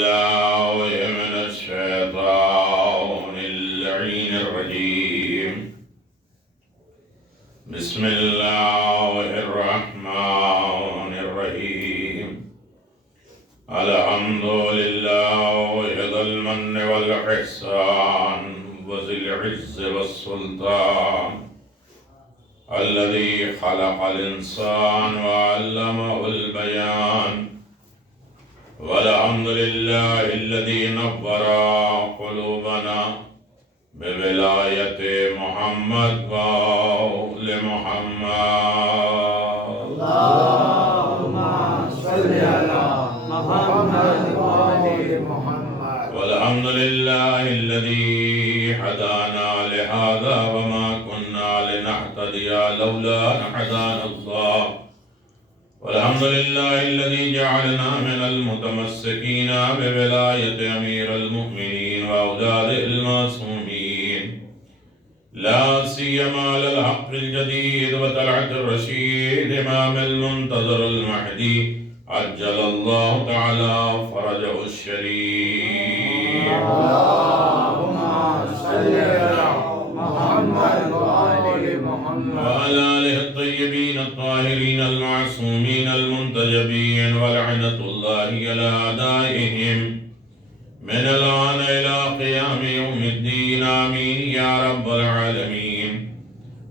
الله من الشيطان اللعين الرجيم. بسم الله الرحمن الرحيم. الحمد لله ذي المن والإحسان وذي العز والسلطان الذي خلق الإنسان وعلمه البيان. والحمد لله الذي نور قلوبنا بولاية محمد وآل محمد. اللهم صل على محمد وآل محمد. والحمد لله الذي هدانا لهذا وما كنا لنهتدي لولا أن هدانا الله. والحمد لله الذي جعلنا من المتمسكين بولاية أمير المؤمنين وأولاده المعصومين، لا سيما للحق الجديد وطلعة الرشيد إمام المنتظر المهدي عجل الله تعالى فرجه الشريف. اللهم صل على محمد وآل محمد وعلى آله الطيبين الطاهرين المعصومين المنتجبين، ولعنة الله على أعدائهم من الآن إلى قيام يوم الدين. آمين يا رب العالمين.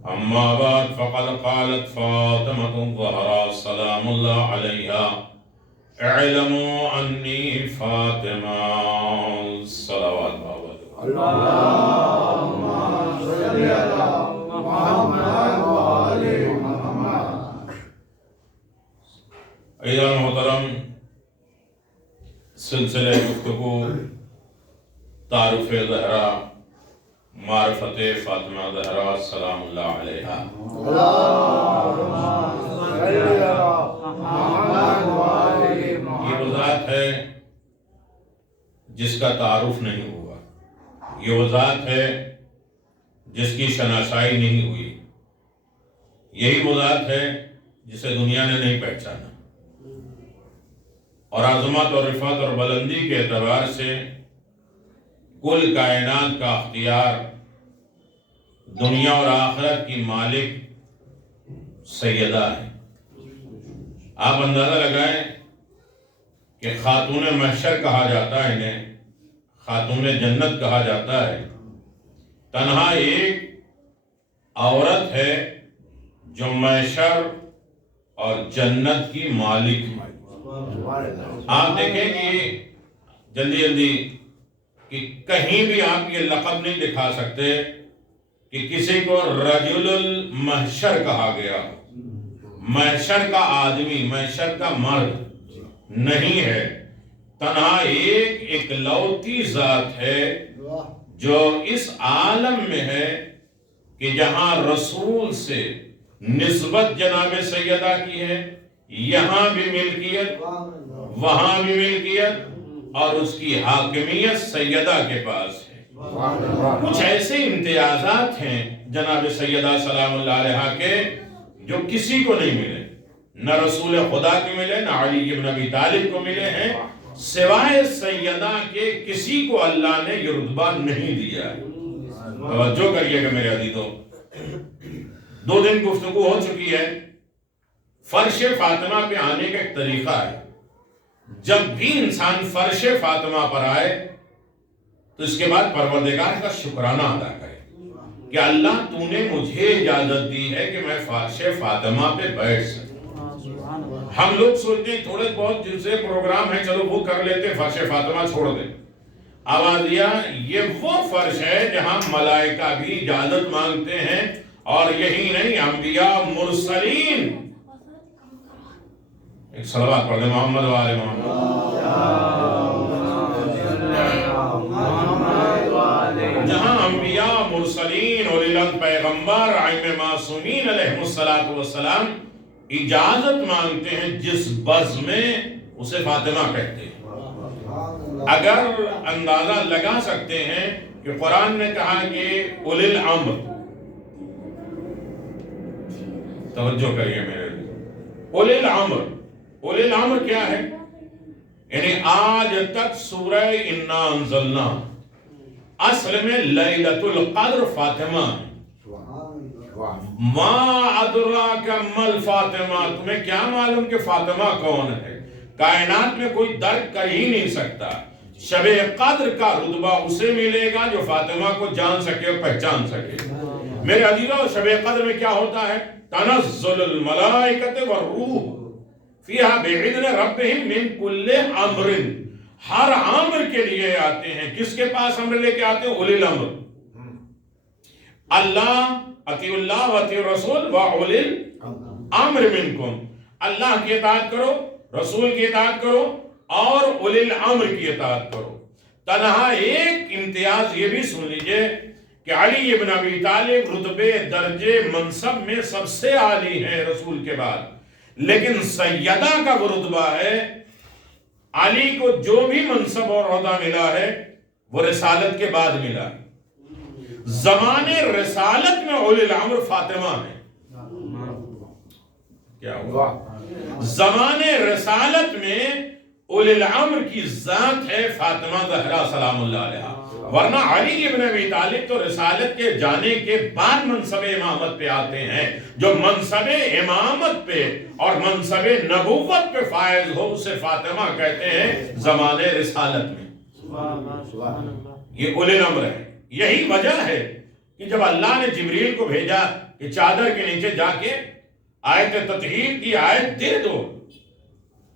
أما بعد، فقد قالت فاطمة الزهراء سلام الله عليها: اعلموا أني فاطمة. صلوات بابا. اللهم صل على محمد وآل محمد. ایضا محترم، سلسلہ گفتگو تعارف زہرا معرفت فاطمہ زہرا سلام اللہ علیہا، اللهم صل على محمد وآل محمد. یہ وہ ذات ہے جس کا تعارف نہیں ہوا، یہ وہ ذات ہے جس کی شناسائی نہیں ہوئی، یہی وہ ذات ہے جسے دنیا نے نہیں پہچانا، اور عظمت اور رفعت اور بلندی کے اعتبار سے کل کائنات کا اختیار، دنیا اور آخرت کی مالک سیدہ ہے۔ آپ اندازہ لگائیں کہ خاتون محشر کہا جاتا ہے انہیں، خاتون جنت کہا جاتا ہے، تنہا ایک عورت ہے جو محشر اور جنت کی مالک ہے۔ آپ دیکھیں کہ جلدی جلدی کہ کہیں بھی آپ یہ لقب نہیں دکھا سکتے کہ کسی کو رجل المحشر کہا گیا، محشر کا آدمی، محشر کا مرد نہیں ہے، تنہا ایک اکلوتی ذات ہے جو اس عالم میں ہے کہ جہاں رسول سے نسبت جناب سیدہ کی ہے، یہاں بھی ملکیت، وہاں بھی ملکیت، اور اس کی حاکمیت سیدہ کے پاس ہے۔ کچھ ایسے امتیازات ہیں جناب سیدہ سلام اللہ علیہا کے جو کسی کو نہیں ملے، نہ رسول خدا کو ملے، نہ علی بن ابی طالب کو ملے ہیں، سوائے سیدہ کے کسی کو اللہ نے یہ رتبہ نہیں دیا ہے۔ توجہ کریے گا میرے عزیزو، 2 دن گفتگو ہو چکی ہے۔ فرش فاطمہ پہ آنے کا ایک طریقہ ہے، جب بھی انسان فرش فاطمہ پر آئے تو اس کے بعد پروردگار کا شکرانہ ادا کرے کہ اللہ تو نے مجھے اجازت دی ہے کہ میں فرش فاطمہ پہ بیٹھ سکوں۔ ہم لوگ سوچتے ہیں تھوڑے بہت جنسے پروگرام ہیں، چلو وہ کر لیتے، فرش فاطمہ چھوڑ دیں۔ آوازیہ یہ وہ فرش ہے جہاں ملائکہ بھی اجازت مانگتے ہیں، اور یہی نہیں، انبیاء، مرسلین۔ ایک صلوات پڑھ دیں محمد وآل محمد۔ جہاں انبیاء، مرسلین، اولی العزم پیغمبر، ائمہ معصومین علیہم السلام اجازت مانگتے ہیں، جس بز میں اسے فاطمہ کہتے ہیں۔ اگر اندازہ لگا سکتے ہیں کہ قرآن نے کہا کہ اولی الامر، توجہ کریے میرے لیے، اولی الامر کیا ہے؟ یعنی آج تک سورہ انا انزلنا اصل میں لیلۃ القدر فاطمہ ہے۔ ما ادراک مل فاطمہ، تمہیں کیا معلوم کہ فاطمہ کون ہے؟ کائنات میں کوئی درک کر ہی نہیں سکتا۔ شب قدر کا رتبہ اسے ملے گا جو فاطمہ کو جان سکے اور پہچان سکے۔ میرے عزیزو، شب قدر میں کیا ہوتا ہے؟ تنزل الملائکۃ والروح فیہا بِإِذْنِ رَبِّهِم مِّن کُلِّ امر، ہر امر کے لیے آتے ہیں۔ کس کے پاس امر لے کے آتے ہیں؟ اولی الامر۔ اطیعوا اللہ واطیعوا الرسول واولی الامر منکم، اللہ کی اطاعت کرو، رسول کی اطاعت کرو اور اولی الامر کی اطاعت کرو۔ تنہا ایک امتیاز یہ بھی سن لیجئے کہ علی ابن ابی طالب رتبے درجے منصب میں سب سے عالی ہے رسول کے بعد، لیکن سیدہ کا وہ رتبہ ہے، علی کو جو بھی منصب اور عہدہ ملا ہے وہ رسالت کے بعد ملا۔ زمان رسالت میں اولی الامر فاطمہ ہے۔ کیا ہوا؟ زمان رسالت میں اولی الامر کی ذات ہے فاطمہ زہرا سلام اللہ علیہا، ورنہ علی ابن ابی طالب تو رسالت کے جانے کے بعد منصب امامت پہ آتے ہیں۔ جو منصب امامت پہ اور منصب نبوت پہ فائز ہو اسے فاطمہ کہتے ہیں زمان رسالت میں۔ یہ اولی الامر ہے۔ یہی وجہ ہے کہ جب اللہ نے جبریل کو بھیجا کہ چادر کے نیچے جا کے آیت تطہیر کی آیت دے دو،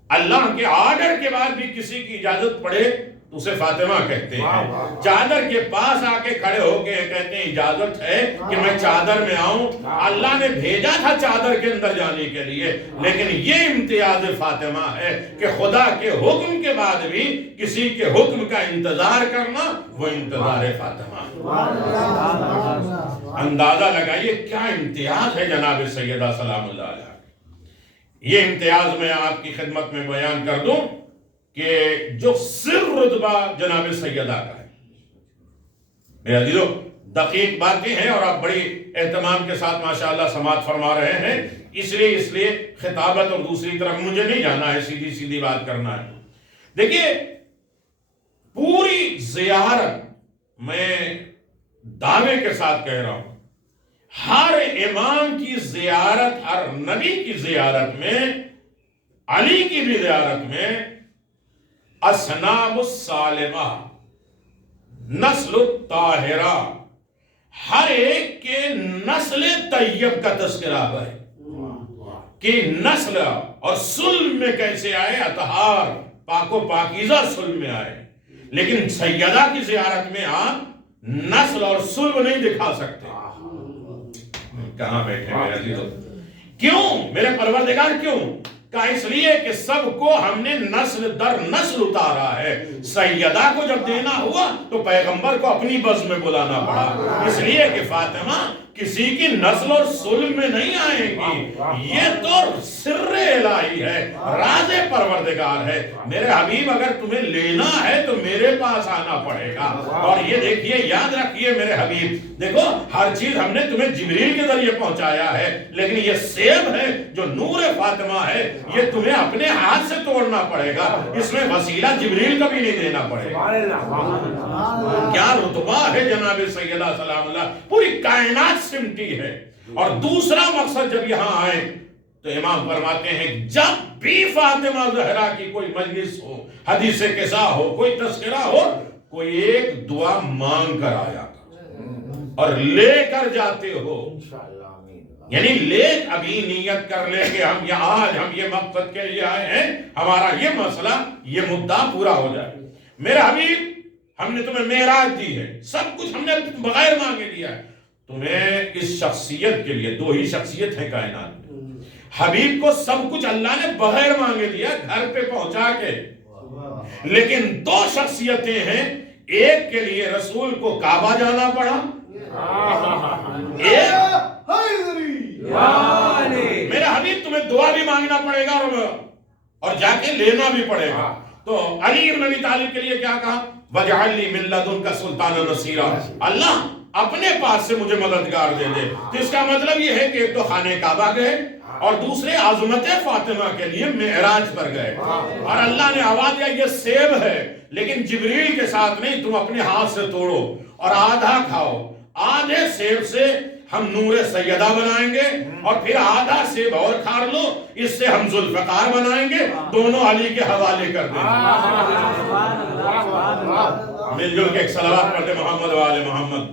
اللہ کے آرڈر کے بعد بھی کسی کی اجازت پڑے تو اسے فاطمہ کہتے ہیں۔ چادر کے پاس آ کے کھڑے ہو کے کہتے ہیں اجازت ہے کہ میں چادر میں آؤں۔ اللہ نے بھیجا تھا چادر کے اندر جانے کے لیے، لیکن یہ امتیاز فاطمہ ہے کہ خدا کے حکم کے بعد بھی کسی کے حکم کا انتظار کرنا وہ انتظار فاطمہ۔ اندازہ لگائیے کیا امتیاز ہے جناب سیدہ سلام اللہ علیہ۔ یہ امتیاز میں آپ کی خدمت میں بیان کر دوں کہ جو سر رتبہ جناب سیدہ کا ہے۔ میرے عزیزو، دقیق باتیں ہیں اور آپ بڑی اہتمام کے ساتھ ماشاءاللہ سماعت فرما رہے ہیں، اس لیے خطابت اور دوسری طرف مجھے نہیں جانا ہے، سیدھی سیدھی بات کرنا ہے۔ دیکھیے، پوری زیارت میں دعوے کے ساتھ کہہ رہا ہوں، ہر امام کی زیارت، ہر نبی کی زیارت میں، علی کی بھی زیارت میں اسنام السالمہ، نسل الطاہرہ، ہر ایک کے نسل طیب کا تذکرہ ہے کہ نسل اور سلم میں کیسے آئے، اطہار پاک و پاکیزہ سلم میں آئے۔ لیکن سیدہ کی زیارت میں آپ نسل اور سلم نہیں دکھا سکتے۔ کہاں بیٹھے میرے عزیزو؟ کیوں میرے پروردگار؟ کیوں؟ کہا اس لیے کہ سب کو ہم نے نسل در نسل اتارا ہے۔ سیدہ کو جب دینا ہوا تو پیغمبر کو اپنی بزم میں بلانا پڑا، اس لیے کہ فاطمہ کسی کی نسل اور سلم میں نہیں آئے گی، یہ تو سر الہی ہے، راز پروردگار ہے۔ میرے حبیب اگر تمہیں لینا ہے تو میرے پاس آنا پڑے گا۔ اور یہ دیکھیے، یاد رکھیے میرے حبیب، دیکھو ہر چیز ہم نے تمہیں جبریل کے ذریعے پہنچایا ہے، لیکن یہ سیب ہے جو نور فاطمہ ہے، یہ تمہیں اپنے ہاتھ سے توڑنا پڑے گا، اس میں وسیلہ جبریل کا بھی نہیں دینا پڑے گا۔ کیا رتبہ ہے جناب سیدہ سلام اللہ، پوری کائنات سمٹی ہے۔ اور دوسرا مقصد جب یہاں آئے تو امام فرماتے ہیں جب بھی فاطمہ زہرا کی کوئی مجلس ہو، حدیث قصہ ہو، کوئی تذکرہ ہو، کوئی ایک دعا مانگ کر آیا اور لے کر جاتے ہو، یعنی لے ابھی نیت کر لے کہ ہم آج ہم یہ مقصد کے لیے آئے ہیں، ہمارا یہ مسئلہ، یہ مدعا پورا ہو جائے۔ میرے حبیب، ہم نے تمہیں معراج دی ہے، سب کچھ ہم نے بغیر مانگے دیا ہے، تمہیں اس شخصیت کے لیے، دو ہی شخصیت ہے کائنات میں، حبیب کو سب کچھ اللہ نے بغیر مانگے دیا، گھر پہ پہنچا کے، لیکن دو شخصیتیں ہیں، ایک کے لیے رسول کو کعبہ جانا پڑا، میرے حبیب تمہیں دعا بھی مانگنا پڑے گا اور جا کے لینا بھی پڑے گا۔ تو علی بن ابی طالب کے لیے کیا کہا؟ وَجْعَلْ لِي مِن لَّدُنْكَ سُلْطَانًا نَصِيرًا، اللہ اپنے پاس سے مجھے مددگار دے دے۔ تو اس کا مطلب یہ ہے کہ ایک تو خانہ کعبہ گئے، اور دوسرے عظمت فاطمہ کے لیے معراج پر گئے اور اللہ نے آواز دیا یہ سیب ہے لیکن جبریل کے ساتھ نہیں، تم اپنے ہاتھ سے توڑو اور آدھا کھاؤ، آدھے سیب سے ہم نور سیدہ بنائیں گے اور پھر آدھا سیب اور کھا لو، اس سے ہم ذوالفقار بنائیں گے، دونوں علی کے حوالے کر دیں گے۔ مل جل کے ایک صلوات پڑھتے محمد و آل محمد۔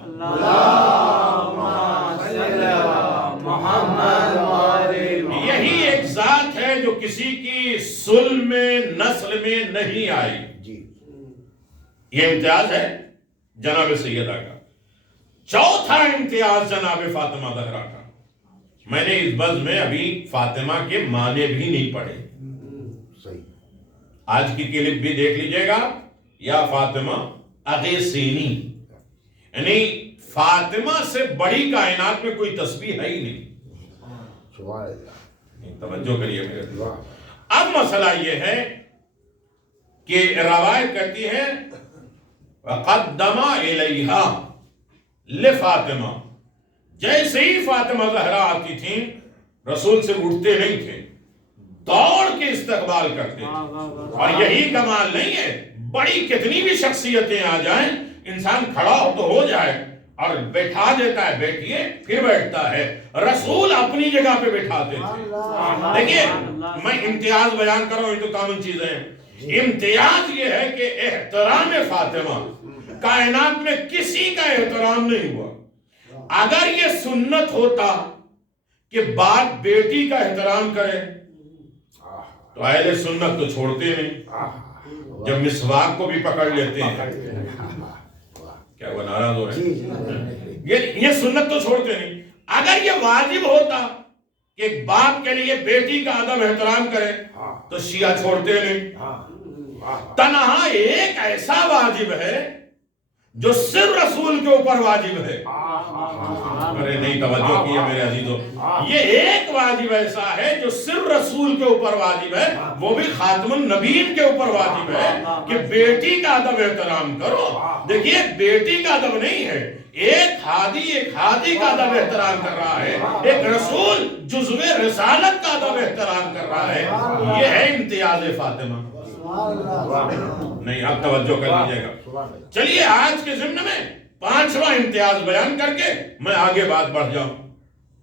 یہی ایک ذات ہے جو کسی کی سلم میں نسل میں نہیں آئی، یہ امتیاز ہے جناب سیدہ کا۔ چوتھا امتیاز جناب فاطمہ زہرا کا، میں نے اس بزم میں ابھی فاطمہ کے معنی بھی نہیں پڑھے، آج کی کلپ بھی دیکھ لیجئے گا، یا فاطمہ اغیثینی، یعنی فاطمہ سے بڑی کائنات میں کوئی تسبیح ہے ہی نہیں۔ توجہ کریے میرے دل۔ اب مسئلہ یہ ہے کہ روایت کرتی ہے وَقَدَّمَ إِلَيْهَا لِفَاطِمَہ، جیسے ہی فاطمہ زہرا آتی تھیں رسول سے اٹھتے نہیں تھے، دوڑ کے استقبال کرتے تھے۔ اور یہی کمال نہیں ہے، بڑی کتنی بھی شخصیتیں آ جائیں انسان کھڑا ہو تو ہو جائے اور بیٹھا دیتا ہے، بیٹھیے پھر بیٹھتا ہے، رسول اپنی جگہ پہ بٹھاتے تھے۔ دیکھیے میں امتیاز بیان کر رہا ہوں، یہ تو کامن چیزیں ہیں۔ امتیاز یہ ہے کہ احترام فاطمہ کائنات میں کسی کا احترام نہیں ہوا۔ اگر یہ سنت ہوتا کہ باپ بیٹی کا احترام کرے تو اہل سنت تو چھوڑتے نہیں، جب مسواک کو بھی پکڑ لیتے ہیں، کیا وہ ناراض ہو رہے ہیں؟ یہ سنت تو چھوڑتے نہیں۔ اگر یہ واجب ہوتا کہ ایک باپ کے لیے بیٹی کا ادب احترام کرے تو شیعہ چھوڑتے نہیں۔ تنہا ایک ایسا واجب ہے جو صرف رسول کے اوپر واجب ہے۔ ارے نہیں توجہ کیا میرے عزیزو، یہ ایک واجب ایسا ہے جو صرف رسول کے اوپر واجب ہے، وہ بھی خاتم النبیین کے اوپر واجب ہے کہ بیٹی کا ادب احترام کرو۔ دیکھیے بیٹی کا ادب نہیں ہے، ایک ہادی کا ادب احترام کر رہا ہے، ایک رسول جزو رسالت کا ادب احترام کر رہا ہے، یہ ہے امتیاز فاطمہ۔ نہیں اب توجہ کر لیجئے گا۔ چلیے آج کے ضمن میں 5واں امتیاز بیان کر کے میں آگے بات بڑھ جاؤں،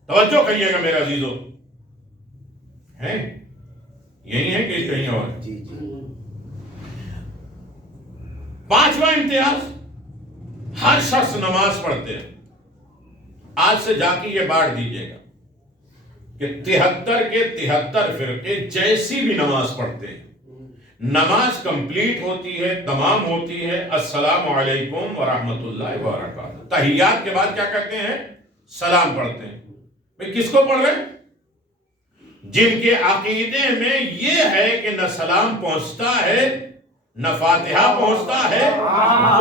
توجہ کریے گا میرے عزیزو۔ ہے یہی ہے کہ کہیں اور؟ 5واں امتیاز، ہر شخص نماز پڑھتے ہیں، آج سے جا کے یہ بانٹ دیجئے گا کہ 73 کے 73 فرقے جیسی بھی نماز پڑھتے ہیں، نماز کمپلیٹ ہوتی ہے، تمام ہوتی ہے، السلام علیکم ورحمت اللہ وبرکاتہ، تحیات کے بعد کیا کرتے ہیں؟ سلام پڑھتے ہیں۔ بھئی کس کو پڑھ رہے ہیں؟ جن کے عقیدے میں یہ ہے کہ نہ سلام پہنچتا ہے نہ فاتحہ پہنچتا ہے،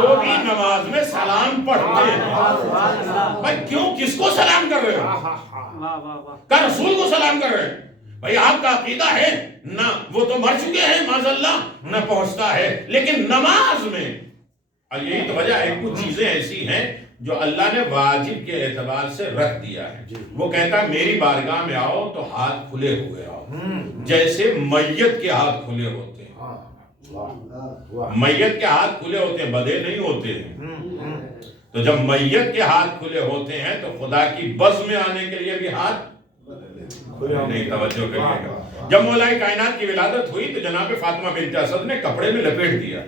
وہ بھی نماز میں سلام پڑھتے ہیں۔ بھئی کیوں، کس کو سلام کر رہے ہو؟ کیا رسول کو سلام کر رہے ہیں؟ بھئی آپ کا عقیدہ ہے نہ وہ تو مر چکے ہیں معاذ اللہ، نہ پہنچتا ہے، لیکن نماز میں، اور یہی تو وجہ ہے کچھ چیزیں ایسی ہیں جو اللہ نے واجب کے اعتبار سے رکھ دیا ہے۔ وہ کہتا ہے میری بارگاہ میں آؤ تو ہاتھ کھلے ہوئے آؤ، جیسے میت کے ہاتھ کھلے ہوتے ہیں۔ میت کے ہاتھ کھلے ہوتے ہیں، بدے نہیں ہوتے ہیں۔ تو جب میت کے ہاتھ کھلے ہوتے ہیں تو خدا کی بز میں آنے کے لیے بھی ہاتھ نہیں، توجہ کریے گا۔ جب مولا کائنات کی ولادت ہوئی تو جناب فاطمہ بنت اسد نے کپڑے میں لپیٹ دیا،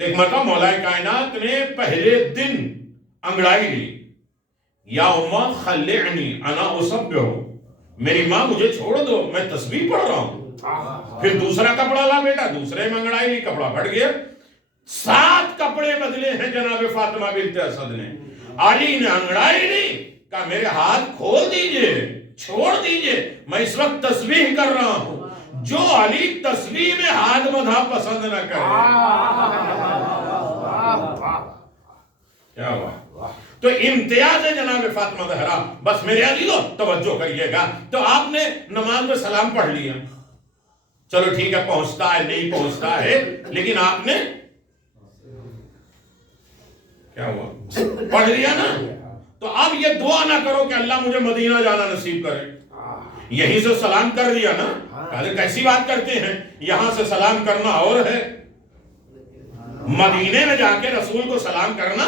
تو ایک مرتبہ مولا کائنات نے پہلے دن انگڑائی لی، یا اماں خلعنی انا اسبح، میری ماں مجھے چھوڑ دو میں تسبیح پڑھ رہا ہوں۔ پھر دوسرا کپڑا لا بیٹا، دوسرے میں انگڑائی لی، کپڑا پھٹ گیا۔ 7 کپڑے بدلے ہیں جناب فاطمہ بنت اسد نے۔ علی نے انگڑائی لی، کہا میرے ہاتھ کھول دیجئے، چھوڑ دیجئے، میں اس وقت تسبیح کر رہا ہوں۔ جو علی تسبیح میں ہاتھ بندھا پسند نہ کرے، کیا ہوا؟ تو امتیاز ہے جناب فاطمہ زہرا۔ بس میرے عزیزو توجہ کریے گا، تو آپ نے نماز میں سلام پڑھ لیا، چلو ٹھیک ہے، پہنچتا ہے نہیں پہنچتا ہے، لیکن آپ نے کیا ہوا؟ پڑھ لیا نا۔ تو اب یہ دعا نہ کرو کہ اللہ مجھے مدینہ جانا نصیب کرے، یہیں سے سلام کر دیا نا. کہا کیسی بات کرتے ہیں, یہاں سے سلام کرنا اور ہے, مدینے میں جا کے رسول کو سلام کرنا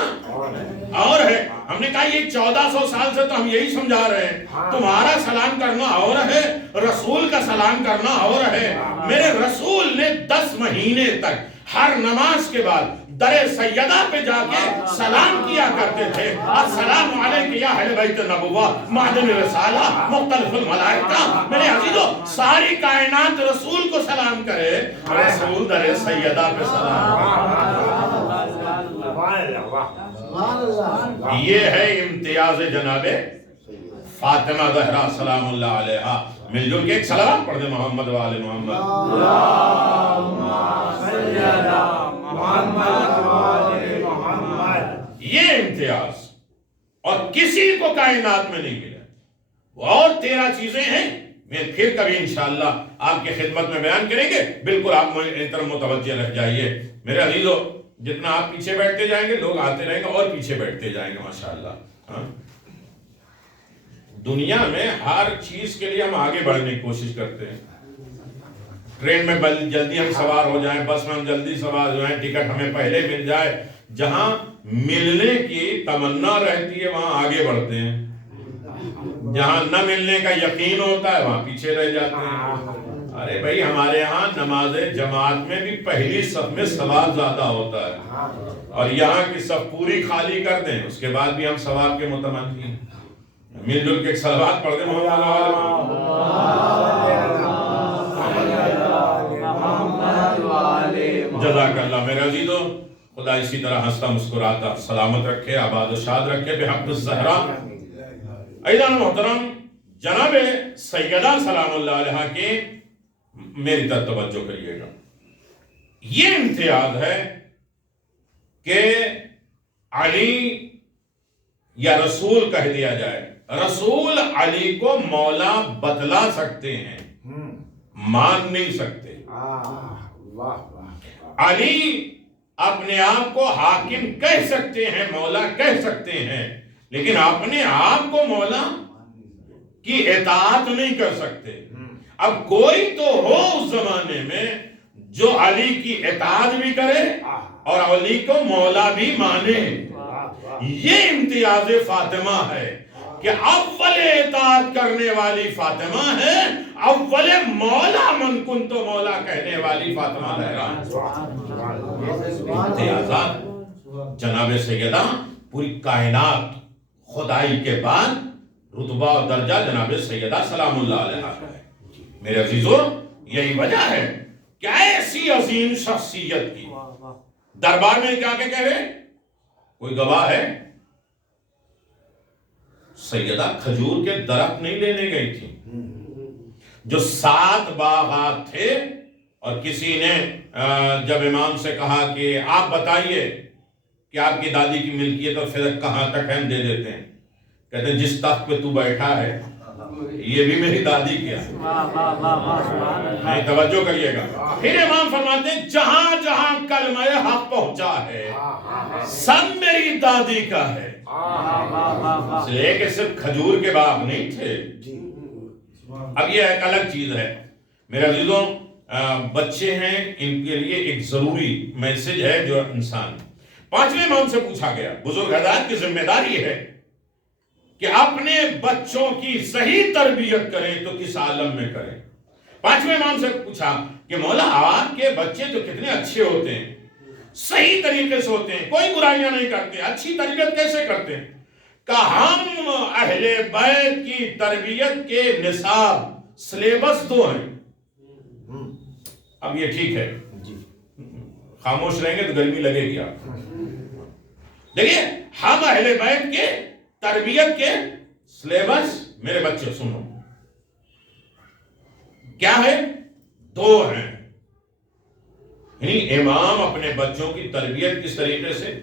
اور ہے. ہم نے کہا یہ 1400 سال سے تو ہم یہی سمجھا رہے ہیں, تمہارا سلام کرنا اور ہے, رسول کا سلام کرنا اور ہے. میرے رسول نے 10 مہینے تک ہر نماز کے بعد در سیدہ پہ جا کے سلام کیا کرتے تھے. السلام علیکم یا اہل بیت النبوہ معدن رسالہ مختلف الملائکہ. میرے عزیزو, ساری کائنات رسول کو سلام کرے, رسول در سیدہ پہ سلام. یہ ہے امتیاز جناب فاطمہ زہرا سلام اللہ علیہا. مل جل کے ایک صلوات پڑھ دیں محمد و آل محمد. یہ امتیاز اور کسی کو کائنات میں نہیں ملا. اور 13 چیزیں ہیں, میں پھر کبھی انشاءاللہ آپ کی خدمت میں بیان کریں گے. بالکل آپ میری طرف متوجہ رہ جائیے. میرے عزیزو, جتنا آپ پیچھے بیٹھتے جائیں گے لوگ آتے رہیں گے اور پیچھے بیٹھتے جائیں گے ماشاءاللہ. دنیا میں ہر چیز کے لیے ہم آگے بڑھنے کی کوشش کرتے ہیں. ٹرین میں جلدی ہم سوار ہو جائیں, بس میں ہم جلدی سوار ہو جائیں, ٹکٹ ہمیں پہلے مل جائے. جہاں ملنے کی تمنا رہتی ہے وہاں آگے بڑھتے ہیں, جہاں نہ ملنے کا یقین ہوتا ہے وہاں پیچھے رہ جاتے ہیں. ارے بھائی, ہمارے ہاں نماز جماعت میں بھی پہلی صف میں ثواب زیادہ ہوتا ہے, اور یہاں کی صف پوری خالی کر دیں اس کے بعد بھی ہم ثواب کے متمنی ہیں. مل جل کے ایک صلوات پڑھ دیں جزاک اللہ. میرے عزیزو, خدا اسی طرح ہنستا مسکراتا سلامت رکھے, آباد و شاد رکھے بحق الزہرا. ایضاً محترم, جناب سیدہ سلام اللہ علیہ کے میری طرف توجہ کریے گا. یہ امتیاز ہے کہ علی یا رسول کہہ دیا جائے. رسول علی کو مولا بتلا سکتے ہیں, مان نہیں سکتے. علی اپنے آپ کو حاکم کہہ سکتے ہیں, مولا کہہ سکتے ہیں, لیکن اپنے آپ کو مولا کی اطاعت نہیں کر سکتے. اب کوئی تو ہو اس زمانے میں جو علی کی اطاعت بھی کرے اور علی کو مولا بھی مانے. یہ امتیاز فاطمہ ہے کہ اول اطاعت کرنے والی فاطمہ ہے, اول مولا من کن تو مولا کہنے والی فاطمہ زہرا. امتیازات جناب سیدہ پوری کائنات خدائی کے بعد رتبہ اور درجہ جناب سیدہ سلام اللہ علیہ کا ہے. میرے عزیزو, یہی وجہ ہے کہ ایسی عظیم شخصیت کی دربار میں کیا کہہ رہے, کوئی گواہ ہے؟ سیدہ کھجور کے درخت نہیں لینے گئی تھی. جو 7 باغات تھے, اور کسی نے جب امام سے کہا کہ آپ بتائیے کہ آپ کی دادی کی ملکیت اور فضل کہاں تک ہم دے دیتے ہیں. کہتے ہیں جس تخت پہ تو بیٹھا ہے یہ بھی میری دادی کیا ہے. نہیں, توجہ کریے گا. پھر امام فرماتے ہیں جہاں جہاں کلمہ حق پہنچا ہے سب میری دادی کا ہے. اس لیے کہ صرف کھجور کے باغ نہیں تھے. اب یہ ایک الگ چیز ہے. میرے عزیزوں, بچے ہیں, ان کے لیے ایک ضروری میسج ہے جو انسان. 5ویں امام سے پوچھا گیا, بزرگ حضرات کی ذمہ داری ہے کہ اپنے بچوں کی صحیح تربیت کریں تو کس عالم میں کریں. 5ویں امام سے پوچھا کہ مولا آپ کے بچے تو کتنے اچھے ہوتے ہیں, صحیح طریقے سے ہوتے ہیں, کوئی برائیاں نہیں کرتے, اچھی تربیت کیسے کرتے ہیں؟ کہ ہم اہل بیت کی تربیت کے نصاب سلیبس 2 ہیں. اب یہ ٹھیک ہے, خاموش رہیں گے تو گرمی لگے گی آپ. دیکھیے, ہم اہل بیت کے تربیت کے سلیبس, میرے بچے سنو, کیا ہے؟ 2 ہیں. یعنی امام اپنے بچوں کی تربیت کس طریقے سے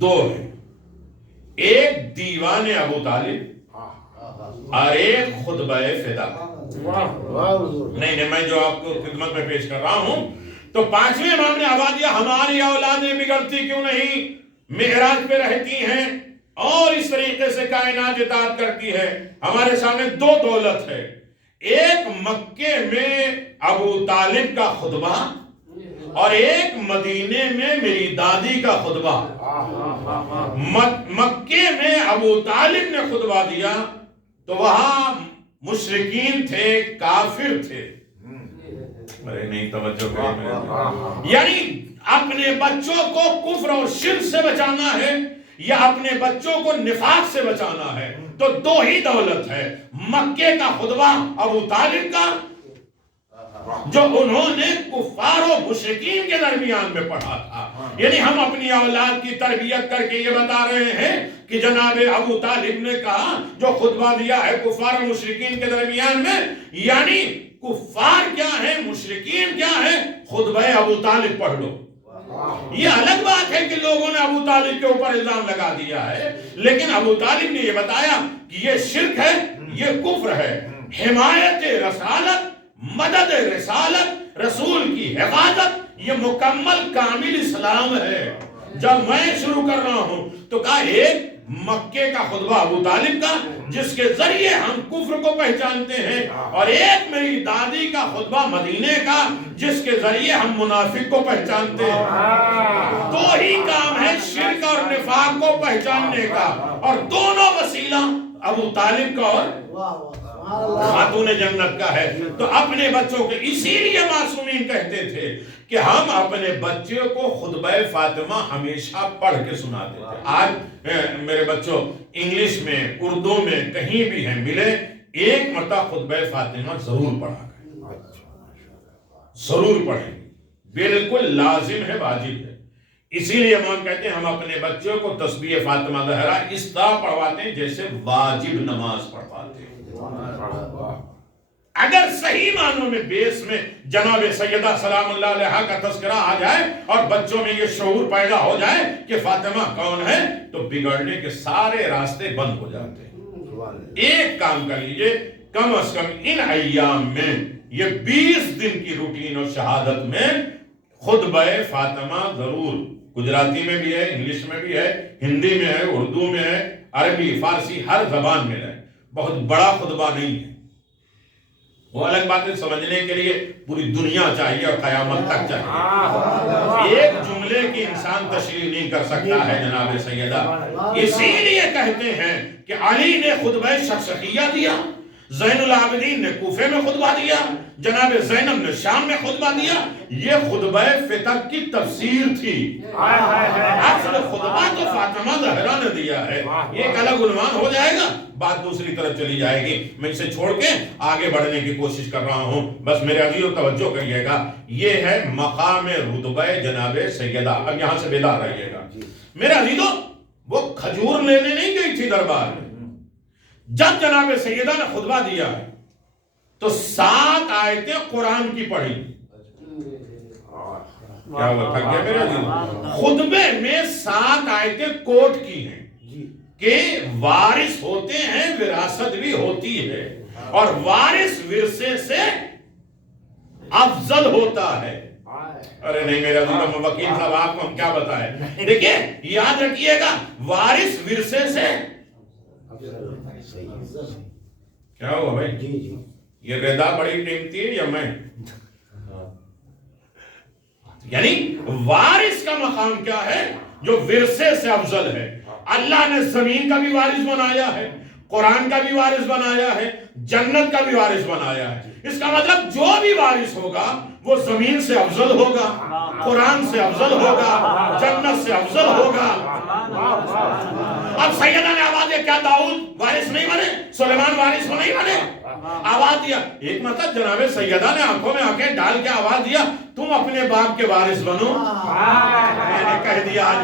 2 ہیں. ایک دیوان ابو طالب اور ایک خطبہ فدا. نہیں, میں جو آپ کو خدمت میں پیش کر رہا ہوں, تو 5ویں امام نے آواز دیا ہماری اولادیں بگڑتی کیوں نہیں, معراج پہ رہتی ہیں, اور اس طریقے سے کائنات اطاعت کرتی ہے. ہمارے سامنے دو دولت ہے. ایک مکے میں ابو طالب کا خطبہ اور ایک مدینے میں میری دادی کا خطبہ. مکے میں ابو طالب نے خطبہ دیا تو وہاں مشرکین تھے، کافر تھے. ارے نہیں توجہ کریں. یعنی اپنے بچوں کو کفر اور شرک سے بچانا ہے یا اپنے بچوں کو نفاق سے بچانا ہے تو دو ہی دولت ہے. مکے کا خطبہ ابو طالب کا جو انہوں نے کفار و مشرکین کے درمیان میں پڑھا تھا. یعنی ہم اپنی اولاد کی تربیت کر کے یہ بتا رہے ہیں کہ جناب ابو طالب نے کہا جو خطبہ دیا ہے کفار و مشرکین کے درمیان میں، یعنی کفار کیا ہے، مشرکین کیا ہے، خطبہ ابو طالب پڑھ لو. یہ الگ بات ہے کہ لوگوں نے ابو طالب کے اوپر الزام لگا دیا ہے، لیکن ابو طالب نے یہ بتایا کہ یہ شرک ہے، یہ کفر ہے. حمایت رسالت، مدد رسالت، رسول کی حفاظت، یہ مکمل کامل اسلام ہے. جب میں شروع کر رہا ہوں تو کہا ایک مکے کا خطبہ ابو طالب کا جس کے ذریعے ہم کفر کو پہچانتے ہیں، اور ایک میری دادی کا خطبہ مدینے کا جس کے ذریعے ہم منافق کو پہچانتے ہیں. دو ہی کام ہے شرک اور نفاق کو پہچاننے کا، اور دونوں وسیلہ ابو طالب کا اور خاتون جنت کا ہے. تو اپنے بچوں کے اسی لیے معصومین کہتے تھے کہ ہم اپنے بچے کو خطبہ فاطمہ ہمیشہ پڑھ کے سناتے تھے. آج میرے بچوں انگلش میں، اردو میں کہیں بھی ہیں ملے، ایک مرتبہ خطبہ فاطمہ ضرور پڑھا کریں، ضرور پڑھیں، بالکل لازم ہے، واجب ہے. اسی لیے ہم کہتے ہیں ہم اپنے بچوں کو تسبیح فاطمہ زہرا اس طرح پڑھواتے ہیں جیسے واجب نماز پڑھواتے ہیں. اگر صحیح معنوں میں بیس میں جناب سیدہ سلام اللہ علیہا کا تذکرہ آ جائے اور بچوں میں یہ شعور پیدا ہو جائے کہ فاطمہ کون ہے تو بگڑنے کے سارے راستے بند ہو جاتے ہیں. ایک کام کر لیجئے، کم از کم ان ایام میں یہ 20 دن کی روٹین اور شہادت میں خطبہ فاطمہ ضرور، گجراتی میں بھی ہے، انگلش میں بھی ہے، ہندی میں ہے، اردو میں ہے، عربی، فارسی، ہر زبان میں ہے. بہت بڑا خطبہ نہیں ہے، وہ الگ باتیں سمجھنے کے لیے پوری دنیا چاہیے اور قیامت تک چاہیے. ایک جملے کی انسان تشریح نہیں کر سکتا ہے جناب سیدہ. اسی لیے کہتے ہیں کہ علی نے خطبہ شخصیہ دیا، زین العابدین نے کوفے میں خطبہ دیا، جناب زینب نے شام میں خطبہ دیا. یہ خطبہ فطر کی تفسیر تھی. اصل خطبہ تو فاطمہ زہرا نے دیا ہے. ایک الگ عنوان ہو جائے گا، بات دوسری طرف چلی جائے گی. میں اسے چھوڑ کے آگے بڑھنے کی کوشش کر رہا ہوں. بس میرے عزیزو توجہ کریے گا، یہ ہے مقام رتبہ جناب سیدہ. اب یہاں سے بیدار رہیے گا میرے عزیزو. وہ کھجور لینے نہیں گئی تھی دربار میں. جب جناب سیدہ نے خطبہ دیا تو 7 آیتیں قرآن کی پڑھی. کیا ہوا، تھک گیا میرے عزیزو؟ خطبے میں 7 آیتیں کوٹ کی ہیں کہ وارث ہوتے ہیں، وراثت بھی ہوتی ہے، اور وارث ورثے سے افضل ہوتا ہے. ارے نہیں میرا عزیز، وکیل صاحب آپ کو ہم کیا بتائیں. دیکھیں یاد رکھیے گا، وارث ورثے سے کیا ہوا بھائی؟ یہ رضا بڑی قیمتی ہے یا میں؟ یعنی وارث کا مقام کیا ہے؟ جو ورثے سے افضل ہے. اللہ نے زمین کا بھی وارث بنایا ہے، قرآن کا بھی وارث بنایا ہے، جنت کا بھی وارث بنایا ہے. اس کا مطلب جو بھی وارث ہوگا وہ زمین سے افضل ہوگا، قرآن سے افضل ہوگا، جنت سے افضل ہوگا. اب سیدہ نے آواز دیا، کیا داؤد وارث نہیں بنے، سلیمان وارث نہیں بنے؟ آواز دیا. ایک مطلب جناب سیدہ نے آنکھوں میں آنکھیں ڈال کے آواز دیا، تم اپنے باپ کے وارث بنو. میں نے کہہ دیا آج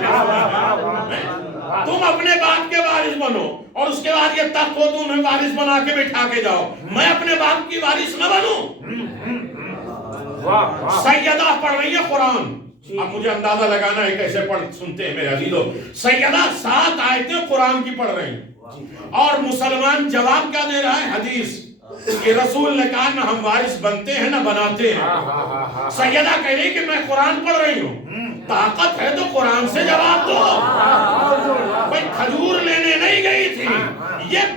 تم اپنے باپ کے وارث بنو، اور اس کے بعد یہ تخت کو تمہیں وارث بنا کے بٹھا کے جاؤ. میں اپنے باپ کی وارث نہ بنوں. سیدہ پڑھ رہی ہے قرآن. اب مجھے اندازہ لگانا ہے کیسے پڑھ سنتے ہیں میرے عزیزو. سیدہ 7 آیتیں قرآن کی پڑھ رہی ہیں، اور مسلمان جواب کیا دے رہا ہے؟ حدیث کہ رسول نے کہا نہ ہم وارث بنتے ہیں نہ بناتے ہیں. سیدہ کہہ رہی کہ میں قرآن پڑھ رہی ہوں. طاقت ہے تو قرآن سے جواب دو. بھائی کھجور لینے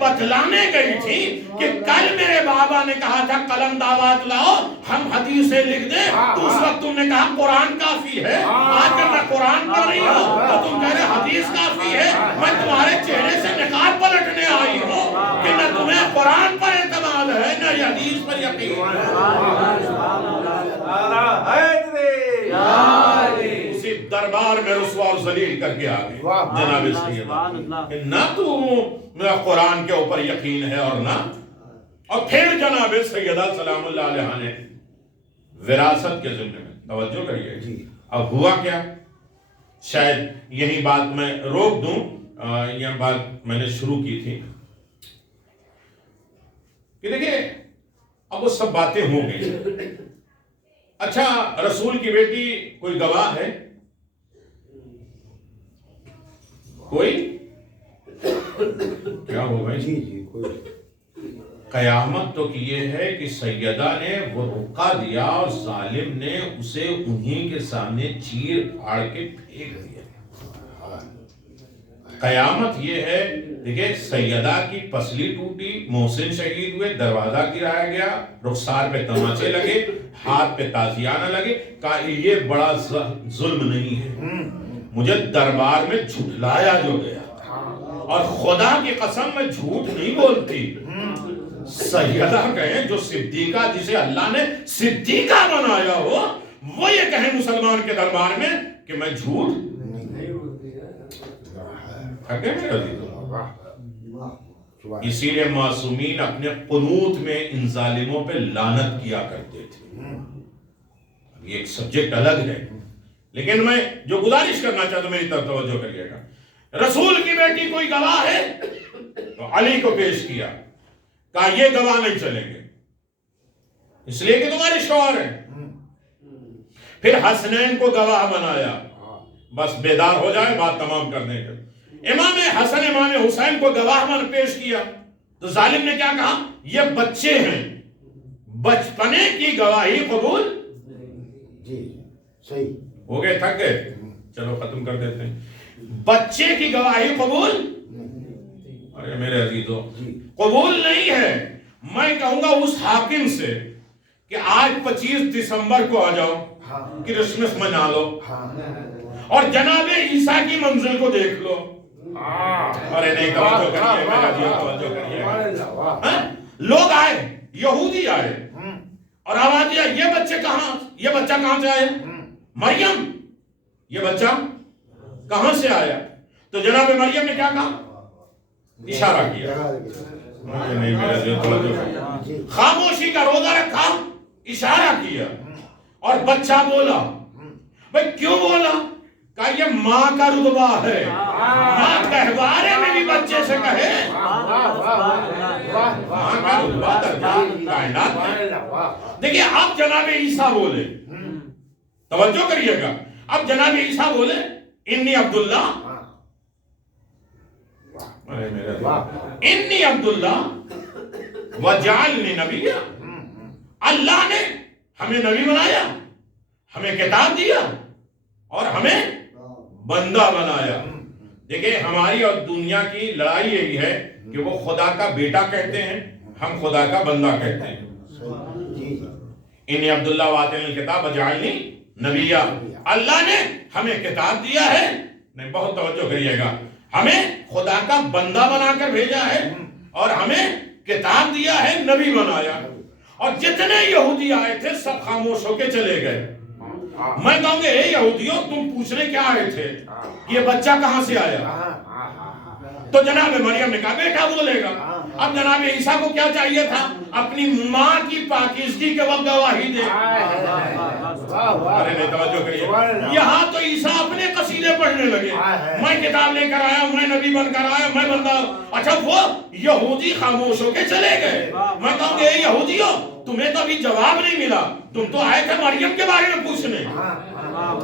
بتلانے گئی تھی کہ کل میرے بابا نے کہا تھا قلم دعوات لاؤ ہم حدیثیں لکھ دیں، تو اس وقت تم نے کہا قرآن کافی ہے، آج جب میں قرآن پڑھ رہی ہوں تو تم کہہ رہے حدیث کافی ہے۔ میں تمہارے چہرے سے نقاب پلٹنے آئی ہوں کہ نہ تمہیں قرآن پر اعتماد ہے نہ حدیث پر یقین ہے۔ اسی دربار میں رسوا اور ذلیل کر کے آگئے جناب سیدہ کہ نہ تو قرآن کے اوپر یقین ہے اور نہ، اور پھر جناب سیدہ سلام اللہ علیہ نے وراثت کے ذمے میں توجہ کریے۔ اب ہوا کیا، شاید یہی بات میں روک دوں، یہ بات میں نے شروع کی تھی کہ دیکھیں اب وہ سب باتیں ہو گئی۔ اچھا رسول کی بیٹی کوئی گواہ ہے؟ کوئی کیا ہو بھائی؟ قیامت تو یہ ہے کہ سیدہ نے وہ رقعہ دیا اور ظالم نے اسے انہی کے سامنے چیر پھاڑ کے پھینک دیا۔ قیامت یہ ہے، دیکھیں سیدہ کی پسلی ٹوٹی، محسن شہید ہوئے، دروازہ گرایا گیا، رخسار پہ تماچے لگے، ہاتھ پہ تازیانہ لگے، کہا یہ بڑا ظلم نہیں ہے، مجھے دربار میں جھٹلایا جو گیا، اور خدا کی قسم میں جھوٹ نہیں بولتی۔ سیدہ کہیں جو صدیقہ، جسے اللہ نے صدیقہ بنایا ہو، وہ یہ کہیں مسلمان کے دربار میں کہ میں جھوٹ اسی لیے معصومین اپنے قنوت میں ان ظالموں پہ لعنت کیا کرتے تھے۔ یہ ایک سبجیکٹ الگ ہے، لیکن میں جو گزارش کرنا چاہتا ہوں میری طرف توجہ کریے گا۔ رسول کی بیٹی کوئی گواہ ہے تو علی کو پیش کیا، کہا یہ گواہ نہیں چلیں گے اس لیے کہ تمہارے شوہر ہیں۔ پھر حسنین کو گواہ بنایا، بس بیدار ہو جائے بات تمام کرنے کے۔ امام حسن امام حسین کو گواہ بن پیش کیا تو ظالم نے کیا کہا، یہ بچے ہیں، بچپنے کی گواہی قبول صحیح ہو گئے، تھک گئے، چلو ختم کر دیتے ہیں۔ بچے کی گواہی قبول، ارے میرے عزیزو قبول نہیں ہے۔ میں کہوں گا اس حاکم سے کہ آج 25 دسمبر کو آ جاؤ، کرسمس منا لو اور جناب عیسیٰ کی منزل کو دیکھ لو۔ ارے نہیں توجہ کریے میرا جی، توجہ کریے۔ لوگ آئے، یہودی آئے اور آواز دیا یہ بچے کہاں، یہ بچہ کہاں سے آیا؟ مریم، یہ بچہ کہاں سے آیا؟ تو جناب مریم نے کیا کہا؟ اشارہ کیا۔ نہیں میرا جی توجہ کریے، خاموشی کا روزہ رکھا، اشارہ کیا اور بچہ بولا۔ بھئی کیوں بولا؟ کہا یہ ماں کا رتبہ ہے، ماں گہوارے میں بھی بچے سے کہے، ماں کا رتبہ درجہ کائنات میں۔ دیکھئے اب جناب عیسیٰ بولے، توجہ کریے گا، اب جناب عیسیٰ بولے انی عبداللہ، انی عبداللہ وجعلنی نبی، اللہ نے ہمیں نبی بنایا، ہمیں کتاب دیا اور ہمیں بندہ بنایا۔ دیکھیں ہماری اور دنیا کی لڑائی یہی ہے کہ وہ خدا کا بیٹا کہتے ہیں، ہم خدا کا بندہ کہتے ہیں۔ انی عبداللہ وآتانی الکتاب وجعلنی نبیہ، اللہ نے ہمیں کتاب دیا ہے، نہیں بہت توجہ کریے گا، ہمیں خدا کا بندہ بنا کر بھیجا ہے اور ہمیں کتاب دیا ہے، نبی بنایا۔ اور جتنے یہودی آئے تھے سب خاموش ہو کے چلے گئے۔ میں کہوں گے اے یہودیوں تم پوچھنے کیا آئے تھے، یہ بچہ کہاں سے آیا؟ تو جناب مریم نے کہا بیٹا بولے گا۔ اب جناب عیسیٰ کو کیا چاہیے تھا؟ اپنی ماں کی پاکیزگی کے وقت گواہی دے۔ ارے نہیں توجہ کریے، یہاں تو عیسیٰ اپنے قصیدے پڑھنے لگے، میں کتاب لے کر آیا، میں نبی بن کر آیا، میں بندہ۔ اچھا وہ یہودی خاموش ہو کے چلے گئے۔ میں کہوں گے اے یہودیوں تمہیں تو ابھی جواب نہیں ملا، تم تو آئے تھے مریم کے بارے میں پوچھنے۔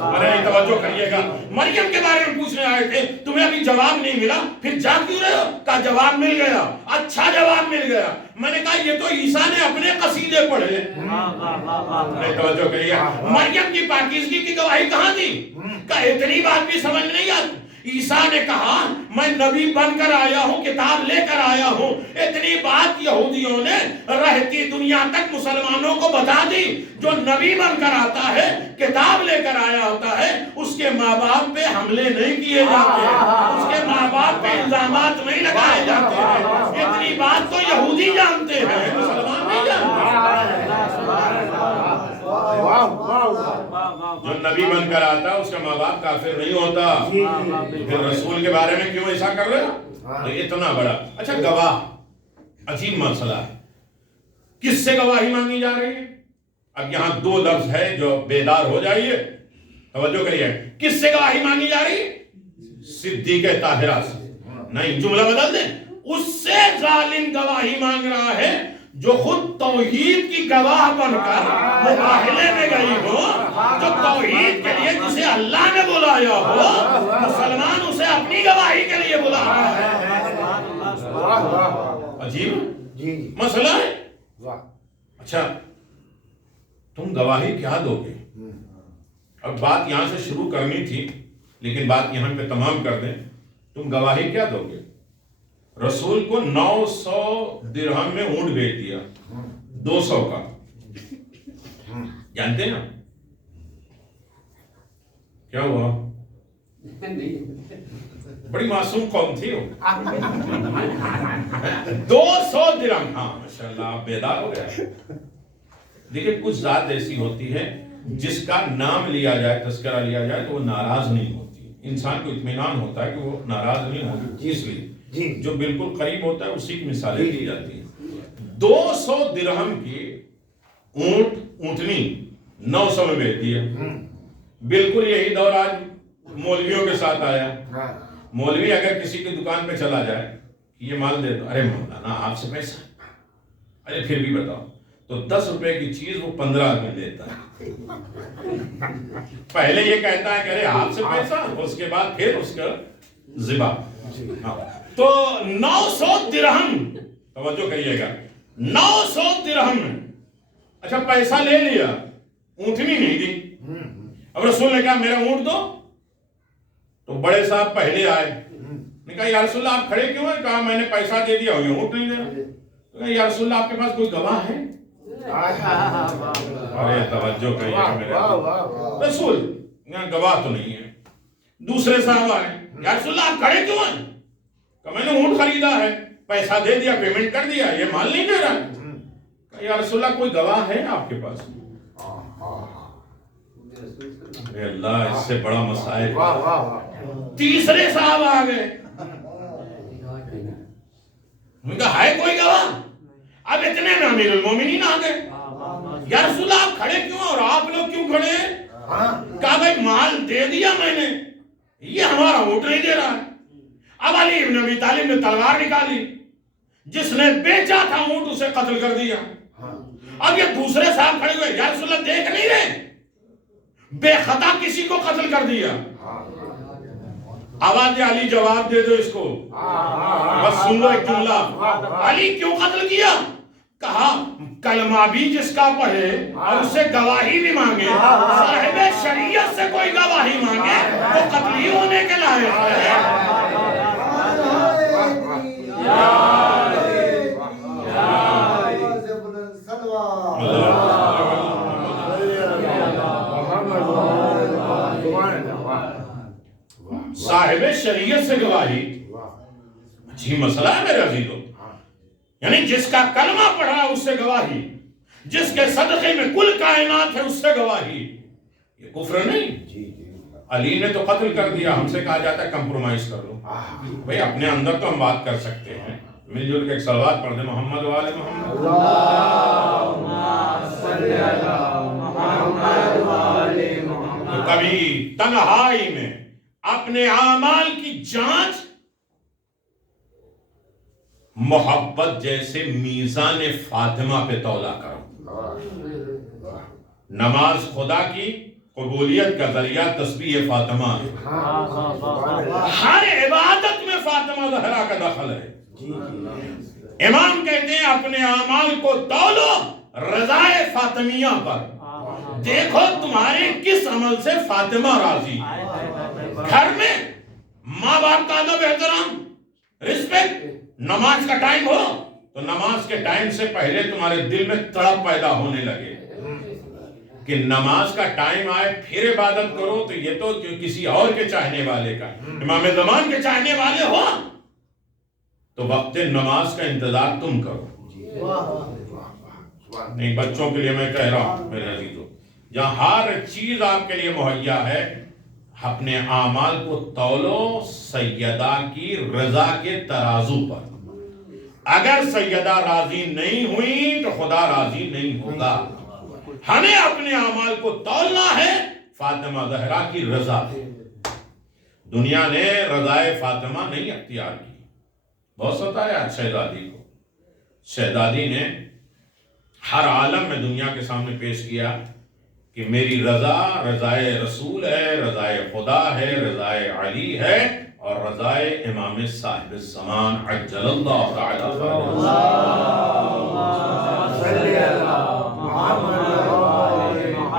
ارے توجہ کریے گا، مریم کے بارے میں پوچھنے آئے تھے، تمہیں ابھی جواب نہیں ملا، پھر جا کیوں رہے ہو؟ کہا جواب مل گیا، اچھا جواب مل گیا۔ میں نے کہا یہ تو عیسیٰ نے اپنے قصیدے پڑھے۔ ارے توجہ کریے، مریم کی پاکیزگی کی گواہی کہاں دی؟ کہا اتنی بات بھی سمجھ نہیں آتی، عیسیٰ نے کہا میں نبی بن کر آیا ہوں، کتاب لے کر آیا ہوں۔ اتنی بات یہودیوں نے رہتی دنیا تک مسلمانوں کو بتا دی۔ جو نبی بن کر آتا ہے، کتاب لے کر آیا ہوتا ہے، اس کے ماں باپ پہ حملے نہیں کیے جاتے ہیں، اس کے ماں باپ پہ الزامات نہیں لگائے جاتے ہیں۔ اتنی بات تو یہودی جانتے ہیں، مسلمان نہیں جانتے۔ جو نبی بن کر آتا اس کا ماں باپ کافر نہیں ہوتا۔ پھر رسول کے بارے میں کیوں ایسا کر رہے ہو؟ اتنا بڑا۔ اچھا گواہ، عجیب مسئلہ ہے، کس سے گواہی مانگی جا رہی ہے؟ اب یہاں دو لفظ ہے جو بیدار ہو جائیے، توجہ کریے۔ کس سے گواہی مانگی جا رہی ہے؟ صدیق طاہرہ سے۔ نہیں، جملہ بدل دیں، اس سے ظالم گواہی مانگ رہا ہے جو خود توحید کی گواہ بن کر مباہلے میں گئی ہو، جو توحید کے لیے جسے اللہ نے بلایا ہو، مسلمان اسے اپنی گواہی کے لیے بلا رہا ہے۔ عجیب مسئلہ ہے۔ اچھا تم گواہی کیا دو گے؟ اب بات یہاں سے شروع کرنی تھی لیکن بات یہاں پہ تمام کر دیں۔ تم گواہی کیا دو گے؟ رسول کو 900 درہم میں اونٹ بیچ دیا، 200 کا، جانتے ہیں کیا ہوا؟ بڑی معصوم قوم تھی وہ۔ 200 درہم، ہاں ماشاءاللہ آپ بیدار ہو گئے۔ دیکھیں کچھ ذات ایسی ہوتی ہے جس کا نام لیا جائے، تذکرہ لیا جائے تو وہ ناراض نہیں ہوتی، انسان کو اطمینان ہوتا ہے کہ وہ ناراض نہیں ہوگی، اس لیے جو بالکل قریب ہوتا ہے اسی کی مثالیں دی جاتی ہیں۔ 200 درہم کی اونٹنی 900 میں بیچ دیا۔ بالکل یہی دور آج مولویوں کے ساتھ آیا۔ مولوی اگر کسی کی دکان پہ چلا جائے یہ مال دے دو، ارے مولانا آپ سے پیسہ، ارے پھر بھی بتاؤ، تو 10 روپے کی چیز وہ 15 میں دیتا ہے۔ پہلے یہ کہتا ہے کہ ارے آپ سے پیسہ، اس کے بعد پھر اس کا ذبح۔ تو 900 درہم، توجہ کریے گا، 900 درہم میں اچھا پیسہ لے لیا، اونٹنی نہیں دی۔ اب رسول نے کہا میرا اونٹ دو، تو بڑے صاحب پہلے آئے، نے کہا یا رسول اللہ آپ کھڑے کیوں ہیں؟ کہا میں نے پیسہ دے دیا، یہ اونٹ نہیں دے رہا۔ یا رسول اللہ آپ کے پاس کوئی گواہ ہے؟ ارے توجہ کریے گا میرے رسول، گواہ تو نہیں ہے۔ دوسرے صاحب آئے، یا رسول اللہ آپ کھڑے کیوں ہیں؟ کہ میں نے اونٹ خریدا ہے، پیسہ دے دیا، پیمنٹ کر دیا، یہ مال نہیں دے رہا۔ یا رسول اللہ کوئی گواہ ہے آپ کے پاس؟ اے اللہ، اس سے بڑا مسائل۔ تیسرے صاحب آ گئے، انہوں نے کہا ہے کوئی گواہ؟ اب اتنے میں امیر المومنین آ گئے، یا رسول اللہ آپ کھڑے کیوں اور آپ لوگ کیوں کھڑے ہیں؟ کہا بھائی مال دے دیا میں نے، یہ ہمارا اونٹ نہیں دے رہا ہے۔ اب علی ابن ابی طالب نے تلوار نکالی، جس نے بیچا تھا اونٹ اسے قتل کر دیا۔ اب یہ دوسرے صاحب کھڑے ہوئے، یا رسول اللہ دیکھ نہیں رہے، بے خطا کسی کو قتل کر دیا۔ آواز علی جواب دے دو اس کو، بس سن لو ایک جملہ، علی کیوں قتل کیا؟ کہا کلمہ بھی جس کا پڑھے اور اس سے گواہی بھی مانگے، صاحب شریعت سے کوئی گواہی مانگے تو قتل ہی ہونے کے لائق ہے۔ صاحب شریعت سے گواہی، اچھی مسئلہ ہے میرے عزیزو، یعنی جس کا کلمہ پڑھا اس سے گواہی، جس کے صدقے میں کل کائنات ہے اس سے گواہی، یہ کفر نہیں۔ علی نے تو قتل کر دیا، ہم سے کہا جاتا ہے کمپرومائز کر لو۔ بھئی اپنے اندر تو ہم بات کر سکتے ہیں، مل جل کے ایک صلوات پڑھ دیں، محمد و آل محمد، اللہم صلی علی محمد و آل محمد۔ کبھی تنہائی میں اپنے اعمال کی جانچ محبت جیسے میزان فاطمہ پہ تولا کرو۔ نماز خدا کی قبولیت کا ذریعہ تسبیح فاطمہ ہے، ہر عبادت میں فاطمہ زہرا کا دخل ہے۔ امام کہتے ہیں اپنے اعمال کو تولو رضائے فاطمیہ پر، دیکھو تمہارے کس عمل سے فاطمہ راضی۔ گھر میں نماز کا ٹائم ہو تو نماز کے ٹائم سے پہلے تمہارے دل میں تڑپ پیدا ہونے لگے کہ نماز کا ٹائم آئے پھر عبادت کرو، تو یہ تو کسی اور کے چاہنے والے کا، امام زمان کے چاہنے والے ہو تو وقت نماز کا انتظار تم کرو۔ نہیں، بچوں کے لیے میں کہہ رہا ہوں میرے عزیزو، جہاں ہر چیز آپ کے لیے مہیا ہے، اپنے اعمال کو تولو سیدہ کی رضا کے ترازو پر۔ اگر سیدہ راضی نہیں ہوئی تو خدا راضی نہیں ہوگا۔ ہمیں اپنے اعمال کو تولنا ہے فاطمہ زہرا کی رضا پہ۔ دنیا نے رضائے فاطمہ نہیں اختیار کی۔ بہت ہوتا ہے آج شہزادی کو، شہزادی نے ہر عالم میں دنیا کے سامنے پیش کیا کہ میری رضا رضائے رسول ہے، رضائے خدا ہے، رضائے علی ہے، اور رضائے امام صاحب الزمان عجل اللہ تعالی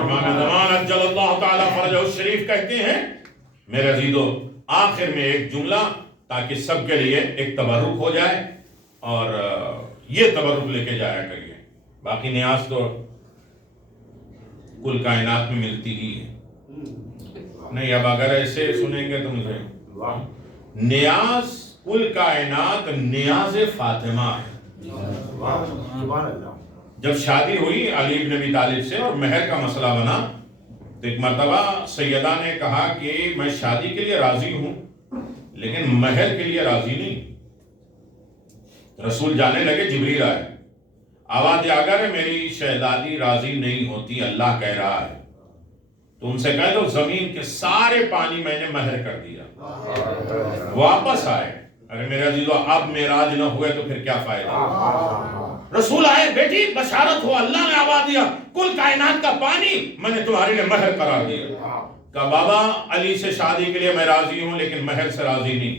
امام زمان عجل اللہ تعالی فرجہ الشریف کہتے ہیں میرے عزیزو، آخر میں ایک جملہ تاکہ سب کے لیے ایک تبرک ہو جائے، اور یہ تبرک لے کے جایا کریے۔ باقی نیاز تو کل کائنات میں ملتی ہی ہے۔ نہیں، اب اگر ایسے سنیں گے تو مجھے نیاز کل کائنات نیاز فاطمہ ہے۔ جب شادی ہوئی علی بن ابی طالب سے اور مہر کا مسئلہ بنا تو ایک مرتبہ سیدہ نے کہا کہ میں شادی کے لیے راضی ہوں لیکن مہر کے لیے راضی نہیں۔ رسول جانے لگے، جبریل آئے، آواز اگر میری شہزادی راضی نہیں ہوتی، اللہ کہہ رہا ہے تو ان سے کہہ دو زمین کے سارے پانی میں نے مہر کر دیا۔ واپس آئے، اگر میرے عزیزو اب معراج نہ ہوئے تو پھر کیا فائدہ؟ رسول آئے، بیٹی بشارت ہو، اللہ نے آواز دیا کل کائنات کا پانی میں نے تمہارے لیے مہر قرار دیا۔ کہا بابا علی سے شادی کے لیے میں راضی ہوں لیکن مہر سے راضی نہیں۔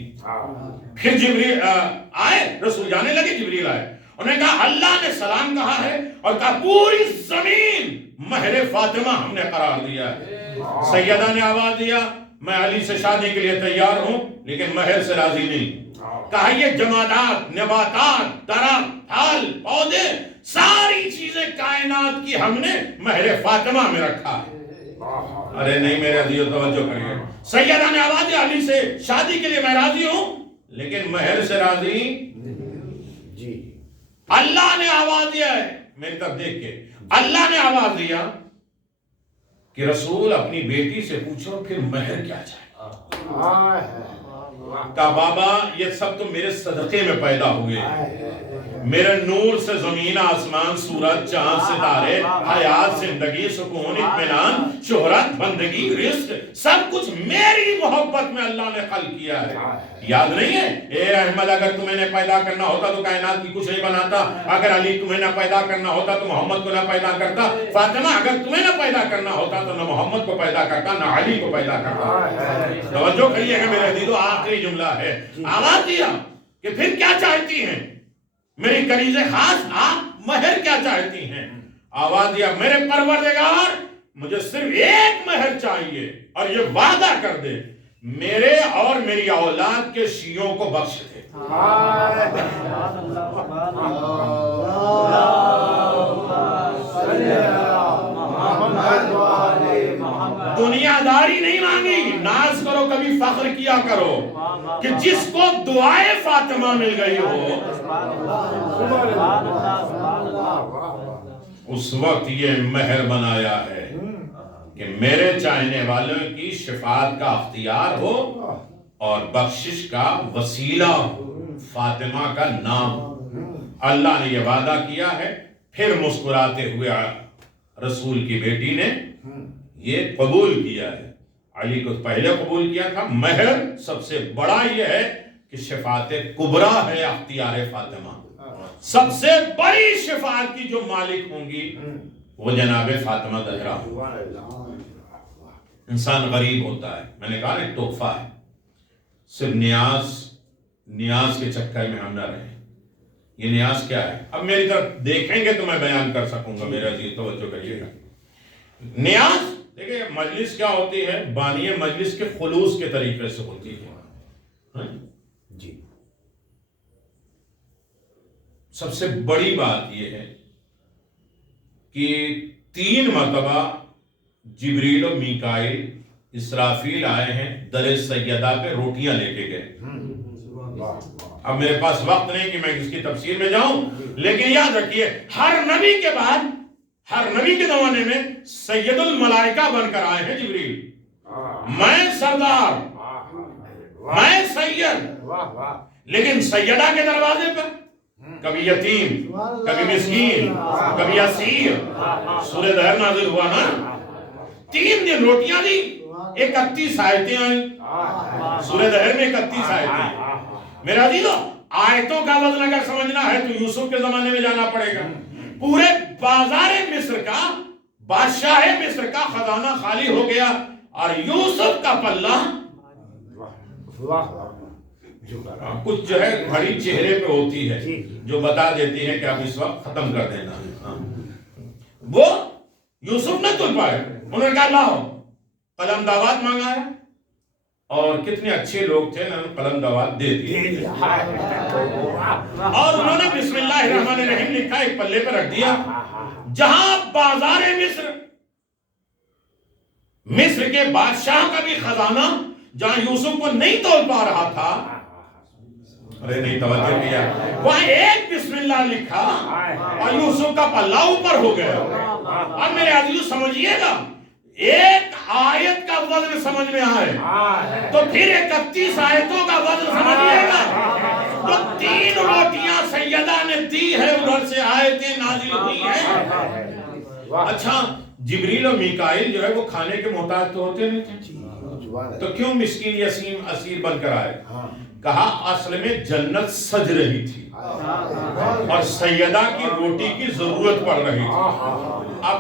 پھر جبریل آئے، رسول جانے لگے، جبریل آئے، انہوں نے کہا اللہ نے سلام کہا ہے اور کہا پوری زمین مہر فاطمہ ہم نے قرار دیا ہے۔ سیدہ نے آواز دیا میں علی سے شادی کے لیے تیار ہوں لیکن مہر سے راضی نہیں۔ کہا یہ جمادات، نباتات، درخت، پھل، پودے، ساری چیزیں کائنات کی ہم نے مہر فاطمہ میں رکھا ہے۔ ارے نہیں میرے عزیزو توجہ کریے، سیدہ نے آواز دیا علی سے شادی کے لیے میں راضی ہوں لیکن مہر سے راضی جی۔ اللہ نے آواز دیا ہے، میری طرف دیکھ کے اللہ نے آواز دیا کہ رسول اپنی بیٹی سے پوچھو پھر مہر کیا چاہے۔ کہا بابا یہ سب تو میرے صدقے میں پیدا ہوئے، میرے نور سے زمین آسمان سورج چاند ستارے، حیات، زندگی، سکون، اطمینان، شہرت، بندگی، رزق، سب کچھ میری محبت میں اللہ نے خلق کیا ہے۔ یاد نہیں ہے اے احمد اگر تمہیں نہ پیدا کرنا ہوتا تو کائنات کی کچھ نہیں بناتا، اگر علی تمہیں نہ پیدا کرنا ہوتا تو محمد کو نہ پیدا کرتا، فاطمہ اگر تمہیں نہ پیدا کرنا ہوتا تو نہ محمد کو پیدا کرتا نہ علی کو پیدا کرتا۔ توجہ کریے گا میرے عزیزو، آخری جملہ ہے، آواز دیا کہ پھر کیا چاہتی ہیں میری کنیز خاص، آپ مہر کیا چاہتی ہیں؟ آواز دیا میرے پروردگار مجھے صرف ایک مہر چاہیے اور یہ وعدہ کر دے میرے اور میری اولاد کے شیعوں کو بخش دے۔ دنیا داری نہیں مانگی، ناز کرو کبھی فخر کیا کرو کہ جس کو دعائے فاطمہ مل گئی ہو اس وقت یہ مہر بنایا ہے کہ میرے چاہنے والوں کی شفاعت کا اختیار ہو اور بخشش کا وسیلہ ہو، فاطمہ کا نام۔ اللہ نے یہ وعدہ کیا ہے، پھر مسکراتے ہوئے رسول کی بیٹی نے یہ قبول کیا ہے۔ علی کو پہلے قبول کیا تھا، مہر سب سے بڑا یہ ہے کہ شفاعت کبریٰ ہے اختیار فاطمہ، سب سے بڑی شفاعت کی جو مالک ہوں گی وہ جناب فاطمہ زہرا۔ انسان غریب ہوتا ہے، میں نے کہا ایک تحفہ ہے، صرف نیاز کے چکر میں ہم نہ رہیں۔ یہ نیاز کیا ہے؟ اب میری طرف دیکھیں گے تو میں بیان کر سکوں گا، میرے عزیز توجہ کریے گا۔ نیاز دیکھیں مجلس کیا ہوتی ہے، بانی مجلس کے خلوص کے طریقے سے ہوتی ہے جی۔ سب سے بڑی بات یہ ہے کہ 3 مرتبہ جبریل و میکائیل اسرافیل آئے ہیں در سیدہ پہ روٹیاں لے کے گئے. اب میرے پاس وقت نہیں کہ میں اس کی تفسیر میں جاؤں، لیکن یاد رکھیے ہر نبی کے بعد، ہر نبی کے زمانے میں سید الملائکہ بن کر آئے ہیں جبریل. میں سردار، میں سید، لیکن سیدہ کے دروازے پر کبھی یتیم، کبھی مسکین، کبھی اسیر. سورہ دہر نازل ہوا نا، 3 دن روٹیاں دی، 31 آیتیں آئیں. سورہ دہر میں 31 آیتیں. میرا عزیزو، آیتوں کا وزن اگر سمجھنا ہے تو یوسف کے زمانے میں جانا پڑے گا. پورے بازار مصر کا، بادشاہ مصر کا خزانہ خالی ہو گیا اور یوسف کا پلہ کچھ جو ہے گھڑی چہرے پہ ہوتی ہے جو بتا دیتی ہے کہ اب اس وقت ختم کر دینا. وہ یوسف نہ تل پائے. انہوں نے کہا لاؤ، قلم دعوات مانگا ہے، اور کتنے اچھے لوگ تھے، انہوں نے قلم دعوات دے دی اور انہوں نے بسم اللہ الرحمن الرحیم لکھا، ایک پلے پر رکھ دیا. جہاں بازار مصر کے بادشاہ کا بھی خزانہ جہاں یوسف کو نہیں تول پا رہا تھا، ارے نہیں توجہ کیا، وہاں ایک بسم اللہ لکھا اور یوسف کا پلہ اوپر ہو گیا. اب میرے عزیزو سمجھیے گا، ایک آیت کا وزن سمجھ میں آئے تو پھر 31 آیتوں کا وزن سمجھیے گا. تو 3 روٹیاں سیدہ نے دی ہے، ادھر سے آیتیں نازل ہوئی ہیں. اچھا، جبریل و میکائیل جو ہے وہ کھانے کے محتاج تو ہوتے نہیں تھے، تو کیوں مسکین یتیم اسیر بن کر آئے؟ کہا اصل میں جنت سج رہی تھی اور سیدہ کی روٹی کی ضرورت پڑ رہی تھی. اب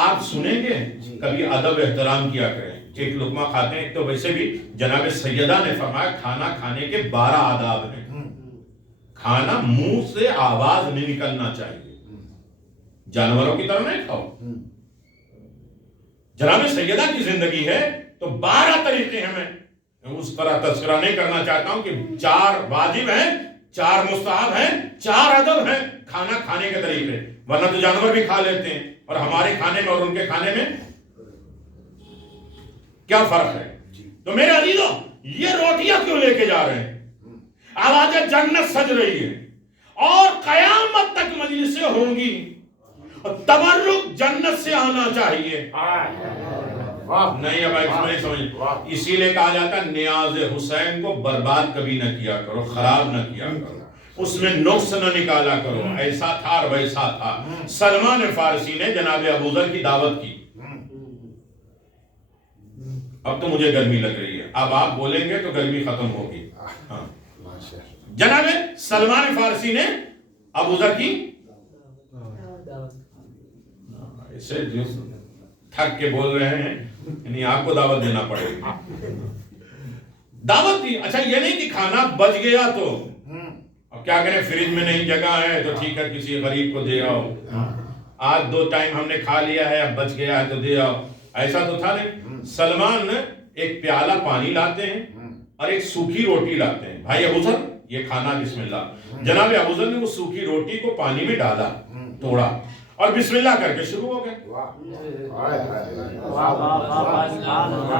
آپ سنیں گے، کبھی ادب احترام کیا کریں. ایک لقمہ کھاتے ہیں تو ویسے بھی جناب سیدہ نے فرمایا کھانا کھانے کے 12 آداب ہیں. کھانا منہ سے آواز نہیں نکلنا چاہیے، جانوروں کی طرح نہیں کھاؤ. جناب سیدہ کی زندگی ہے تو 12 طریقے ہیں. میں اس طرح تذکرہ نہیں کرنا چاہتا ہوں کہ 4 واجب ہیں، 4 مستحب ہیں، 4 ادب ہیں کھانا کھانے کے طریقے. ورنہ تو جانور بھی کھا لیتے ہیں، اور ہمارے کھانے میں اور ان کے کھانے میں کیا فرق ہے؟ تو میرے عزیزو، یہ روٹیاں کیوں لے کے جا رہے ہیں؟ آواز جنت سج رہی ہے اور قیامت تک مجلسیں ہوں گی، اور تبرک جنت سے آنا چاہیے. نہیں، اب اس میں نہیں سمجھ. اسی لیے کہا جاتا ہے نیاز حسین کو برباد کبھی نہ کیا کرو، خراب نہ کیا کرو، اس میں نقص نہ نکالا کرو. ایسا تھا اور ویسا تھا. سلمان فارسی نے جناب ابوذر کی دعوت کی. اب تو مجھے گرمی لگ رہی ہے، اب آپ بولیں گے تو گرمی ختم ہوگی. جناب سلمان فارسی نے ابوذر کی اسے تھک کے بول رہے ہیں، یعنی آپ کو دعوت دینا پڑے گی. دعوت دی. اچھا، یہ نہیں کہ کھانا بچ گیا تو اب کیا کریں، فریج میں نہیں جگہ ہے تو ٹھیک ہے کسی غریب کو دے آؤ. آج 2 ٹائم ہم نے کھا لیا ہے، اب بچ گیا ہے تو دے آؤ. ایسا تو تھا نہیں. سلمان ایک پیالہ پانی لاتے ہیں اور ایک سوکھی روٹی لاتے ہیں. بھائی ابوذر، یہ کھانا بسم اللہ. جناب ابوذر نے وہ سوکھی روٹی کو پانی میں ڈالا، توڑا اور بسم اللہ کر کے شروع ہو گئے.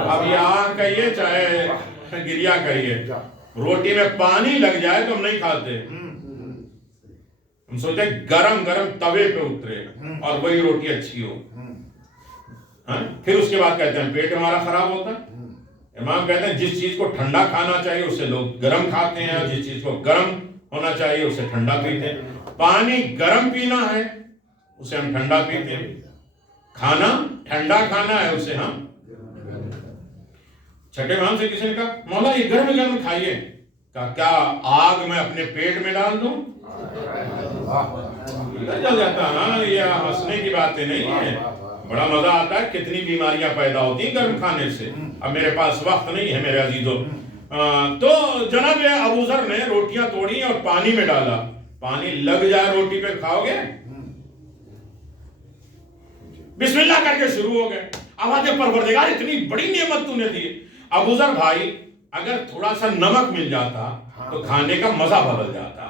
اب یہاں کہیے چاہے گریا کریے، روٹی میں پانی لگ جائے تو ہم نہیں کھاتے. ہم سوچتے گرم گرم توے پہ اترے اور وہی روٹی اچھی ہو. پھر اس کے بعد کہتے ہیں پیٹ ہمارا خراب ہوتا ہے. امام کہتے ہیں جس چیز کو ٹھنڈا کھانا چاہیے اسے لوگ گرم کھاتے ہیں، اور جس چیز کو گرم ہونا چاہیے اسے ٹھنڈا پیتے ہیں. پانی گرم پینا ہے اسے ہم ٹھنڈا پیتے ہیں، کھانا ٹھنڈا کھانا ہے اسے ہم. چھٹے امام سے کسی نے کہا مولا یہ گرم گرم کھائیے. کہا کیا آگ میں اپنے پیٹ میں ڈال دوں؟ جل جاتا. ہاں، یہ ہنسنے کی باتیں نہیں ہیں، بڑا مزہ آتا ہے. کتنی بیماریاں پیدا ہوتی ہیں گرم کھانے سے. اب میرے پاس وقت نہیں ہے میرے عزیزو. تو جناب ابوذر نے روٹیاں توڑی اور پانی میں ڈالا. پانی لگ جائے روٹی پہ کھاؤ گے؟ بسم اللہ کر کے شروع ہو گئے. آواز پروردگار اتنی بڑی نعمت تو نے دی. ابوذر بھائی، اگر تھوڑا سا نمک مل جاتا تو کھانے کا مزہ بدل جاتا.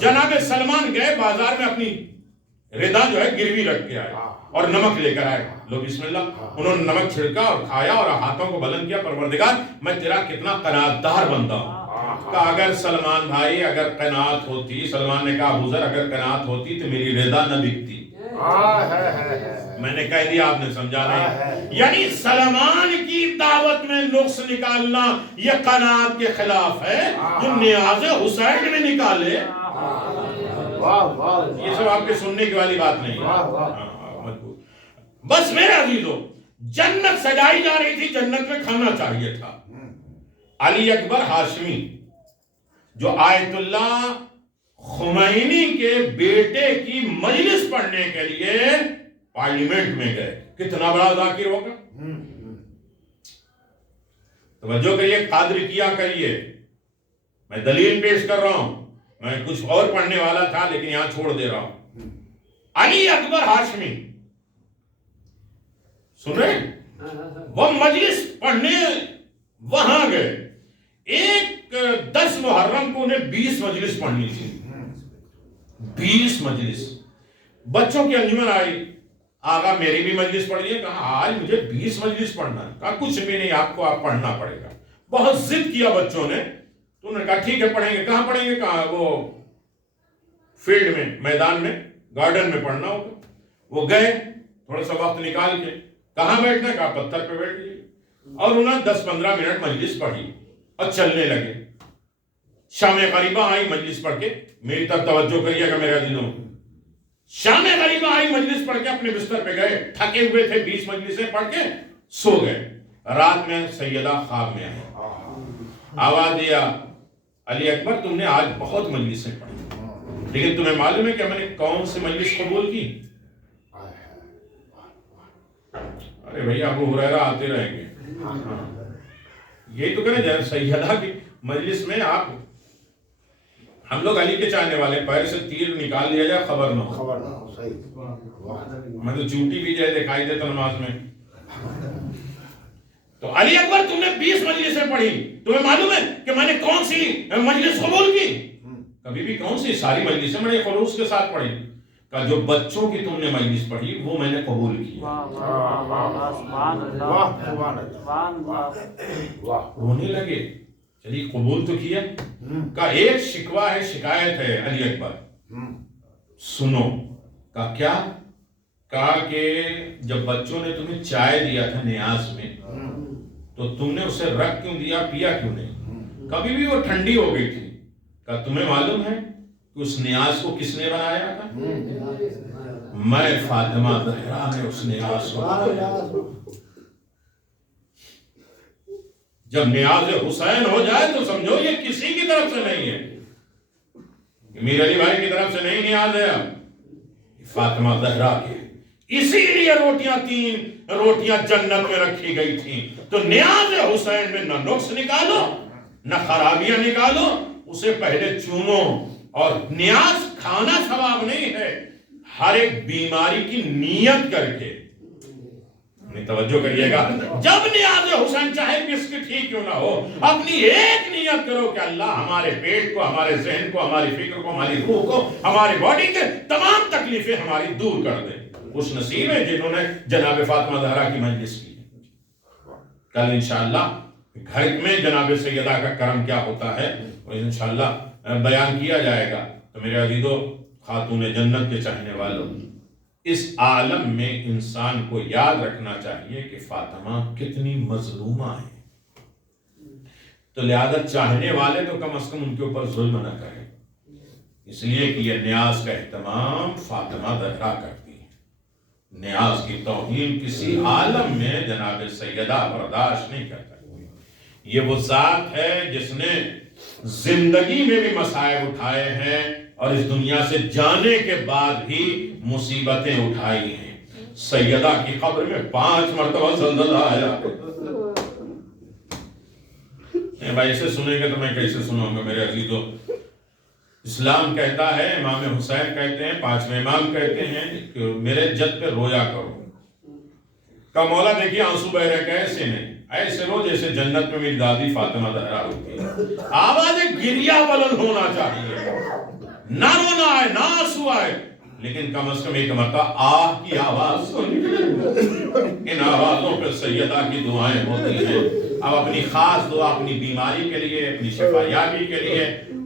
جناب سلمان گئے بازار میں اپنی ردا جو ہے گروی رکھ کے آئے اور نمک لے کر آئے. لو بسم اللہ. انہوں نے نمک چھڑکا اور کھایا اور ہاتھوں کو بلند کیا. پروردگار میں تیرا کتنا قناعت دار بندہ ہوں. کہا اگر سلمان بھائی اگر قناعت ہوتی, سلمان نے کہا ابو ذر اگر قناعت ہوتی تو میری ردا نہ بکتی. میں نے کہہ دیا آپ نے سمجھا نہیں. یعنی سلمان کی دعوت میں نقص نکالنا یہ قناعت کے خلاف ہے. جو نیاز حسین میں نکالے یہ سب آپ کے سننے کی والی بات نہیں. بس میرے عزیزو, جنت سجائی جا رہی تھی, جنت میں کھانا چاہیے تھا. علی اکبر ہاشمی جو آیت اللہ خمینی کے بیٹے کی مجلس پڑھنے کے لیے پارلیمنٹ میں گئے, کتنا بڑا ذاکر ہوگا. توجہ کریے, قادر کیا کریے. میں دلیل پیش کر رہا ہوں, میں کچھ اور پڑھنے والا تھا لیکن یہاں چھوڑ دے رہا ہوں. علی اکبر ہاشمی سن رہے ہیں, وہ مجلس پڑھنے وہاں گئے. ایک 10 محرم کو انہیں 20 مجلس پڑھنی تھی. 20 مجلس. بچوں کی انجمن آئی, آقا میری بھی مجلس پڑھیے. کہا آج مجھے 20 مجلس پڑھنا ہے. کہا کچھ بھی نہیں, آپ کو آپ پڑھنا پڑے گا. بہت ضد کیا بچوں نے. تو انہوں نے کہا ٹھیک ہے پڑھیں گے. کہاں پڑھیں گے؟ کہا وہ فیلڈ میں, میدان میں, گارڈن میں پڑھنا ہوگا. وہ گئے, تھوڑا سا وقت نکال کے. کہاں بیٹھنا؟ کہا پتھر پہ بیٹھ لیے. اور انہوں نے 10-15 منٹ مجلس پڑھی اور چلنے لگے. شام غریبہ آئی مجلس پڑھ کے. میری طرف توجہ کریے گا میرے عزیزوں. شام غریبہ آئی مجلس پڑھ کے, اپنے بستر پہ گئے, تھکے ہوئے تھے, 20 مجلسیں پڑھ کے سو گئے. رات میں سیدہ خواب میں آئی, آواز دیا علی اکبر تم نے آج بہت مجلسیں پڑھی, لیکن تمہیں معلوم ہے کہ میں نے کون سی مجلس قبول کی؟ ارے بھیا ابو ہریرہ آتے رہیں گے. یہی تو کریں جب سیدہ کی مجلس میں آپ, ہم لوگ علی کے چاہنے والے, پیر سے تیر نکال لیا جائے خبر نہ ہو. میں تو چوٹی بھی جائے دکھائی دیتا نماز میں. تو علی اکبر تم نے 20 مجلسیں پڑھی, تمہیں معلوم ہے کہ میں نے کون سی مجلس قبول کی؟ کبھی بھی کون سی ساری مجلسیں میں نے خلوص کے ساتھ پڑھی. کہ جو بچوں کی تم نے مجلس پڑھی وہ میں نے قبول کی. رونے لگے. چلیے قبول تو کیا. کہ ایک شکوہ ہے, شکایت ہے علی اکبر, سنو. کہ کیا؟ کہا کہ جب بچوں نے تمہیں چائے دیا تھا نیاز میں تو تم نے اسے رکھ کیوں دیا, پیا کیوں نہیں؟ کبھی بھی وہ ٹھنڈی ہو گئی تھی. کہ تمہیں معلوم ہے کہ اس نیاز کو کس نے بنایا تھا؟ میں فاطمہ زہرا نے اس نیاز کو بنایا. جب نیاز حسین ہو جائے تو سمجھو یہ کسی کی طرف سے نہیں ہے, میر علی بھائی کی طرف سے نہیں نیاز ہے, فاطمہ زہرا کی. اسی لیے روٹیاں 3 روٹیاں جنت میں رکھی گئی تھیں. تو نیاز حسین میں نہ نقص نکالو نہ خرابیاں نکالو, اسے پہلے چومو. اور نیاز کھانا ثواب نہیں ہے, ہر ایک بیماری کی نیت کر کے. توجہ کریے گا, جب نیاز حسین چاہے کس کی ٹھیک کیوں نہ ہو, اپنی ایک نیت کرو کہ اللہ ہمارے پیٹ کو, ہمارے ذہن کو, ہماری فکر کو, ہماری روح کو, ہماری باڈی کے تمام تکلیفیں ہماری دور کر دے. خوش نصیب ہے جنہوں نے جناب فاطمہ زہرا کی مجلس کی. کل انشاءاللہ گھر میں جناب سیدہ کا کرم کیا ہوتا ہے وہ انشاءاللہ بیان کیا جائے گا. تو میرے عزیزو, خاتون جنت کے چاہنے والوں, اس عالم میں انسان کو یاد رکھنا چاہیے کہ فاطمہ کتنی مظلومہ ہے. تو لہذا چاہنے والے تو کم از کم ان کے اوپر ظلم نہ کریں, اس لیے کہ یہ نیاز کا اہتمام فاطمہ زہرا کرتی ہے. نیاز کی توہین کسی عالم میں جناب سیدہ برداشت نہیں کر سکتی. یہ وہ ذات ہے جس نے زندگی میں بھی مصائب اٹھائے ہیں اور اس دنیا سے جانے کے بعد بھی مصیبتیں اٹھائی ہیں. سیدہ کی قبر میں 5 مرتبہ زلزلہ آیا. بھائی اسے سنیں گے تو میں کیسے سنوں گا میرے عزیزو. اسلام کہتا ہے, امام حسین کہتے ہیں, 5ویں امام کہتے ہیں کہ میرے جد پہ رویا کرو. کہ مولا دیکھیے آنسو بہ رہے, کیسے نہیں, ایسے رو جیسے جنت میں میری دادی فاطمہ زہرا ہوتی ہے. آواز گریہ بلند ہونا چاہیے. نہ رونا آئے، نہ آنسو آئے، لیکن کم از کم ایک مرتبہ آہ کی آواز تو نکلے۔ ان آوازوں پہ سیدہ کی دعائیں ہوتی ہیں۔ اب اپنی خاص دعا اپنی بیماری کے لیے، اپنی شفا یابی کے لیے،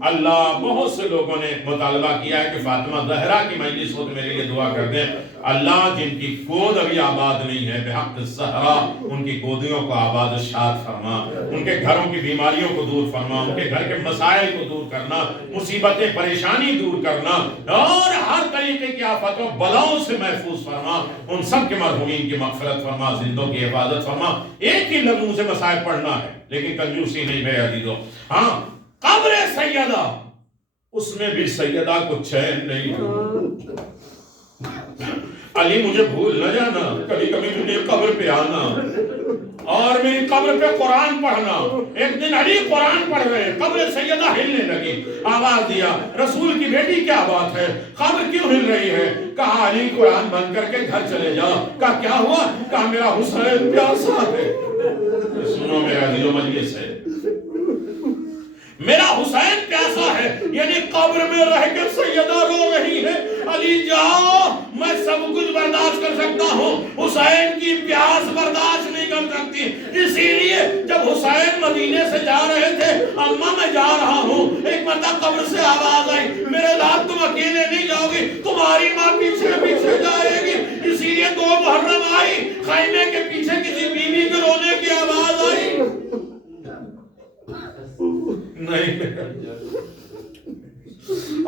اللہ بہت سے لوگوں نے مطالبہ کیا ہے کہ فاطمہ زہرا کی مجلس ہو تو میرے لیے دعا کر دیں۔ اللہ جن کی گود ابھی آباد نہیں ہے، بحق الزہرا ان کی گودیوں کو آباد و شاد فرما، ان کے گھروں کی بیماریوں کو دور فرما، ان کے گھر کے مسائل کو دور کرنا، مصیبتیں پریشانی دور کرنا، اور ہر طریقے کی آفت و بلاؤں سے محفوظ فرما، ان سب کے مرحومین کی مغفرت فرما، زندوں کی حفاظت فرما۔ ایک ہی لمحوں سے مسائل پڑھنا ہے، لیکن کنجوسی نہیں ہے عزیزو۔ ہاں، قبر سیدہ، اس میں بھی سیدہ کو چین نہیں ہے۔ علی مجھے بھول نہ جانا، کبھی کبھی میری قبر پہ آنا اور میری قبر پہ قرآن پڑھنا۔ ایک دن علی قرآن پڑھ رہے، قبر سیدہ ہلنے لگی، آواز دیا رسول کی بیٹی کیا بات ہے، قبر کیوں ہل رہی ہے؟ کہا علی قرآن بند کر کے گھر چلے جا۔ کہا کیا ہوا؟ کہا میرا حسین پیاسا ہے۔ سنو میرا عزیزو، مجلس ہے، میرا حسین پیاسا ہے، یعنی قبر میں رہ کے سیدہ رو رہی ہے۔ علی جاؤ، میں سب کچھ برداشت کر سکتا ہوں، حسین کی پیاس برداشت نہیں کر سکتی۔ اسی لیے جب حسین مدینے سے جا رہے تھے، اماں میں جا رہا ہوں، ایک مرتبہ قبر سے آواز آئی، میرے لال تم اکیلے نہیں جاؤ گی، تمہاری ماں پیچھے پیچھے جائے گی۔ اسی لیے 2 محرم آئی، خیمے کے پیچھے کسی بیوی کے رونے کی آواز آئی نہیں،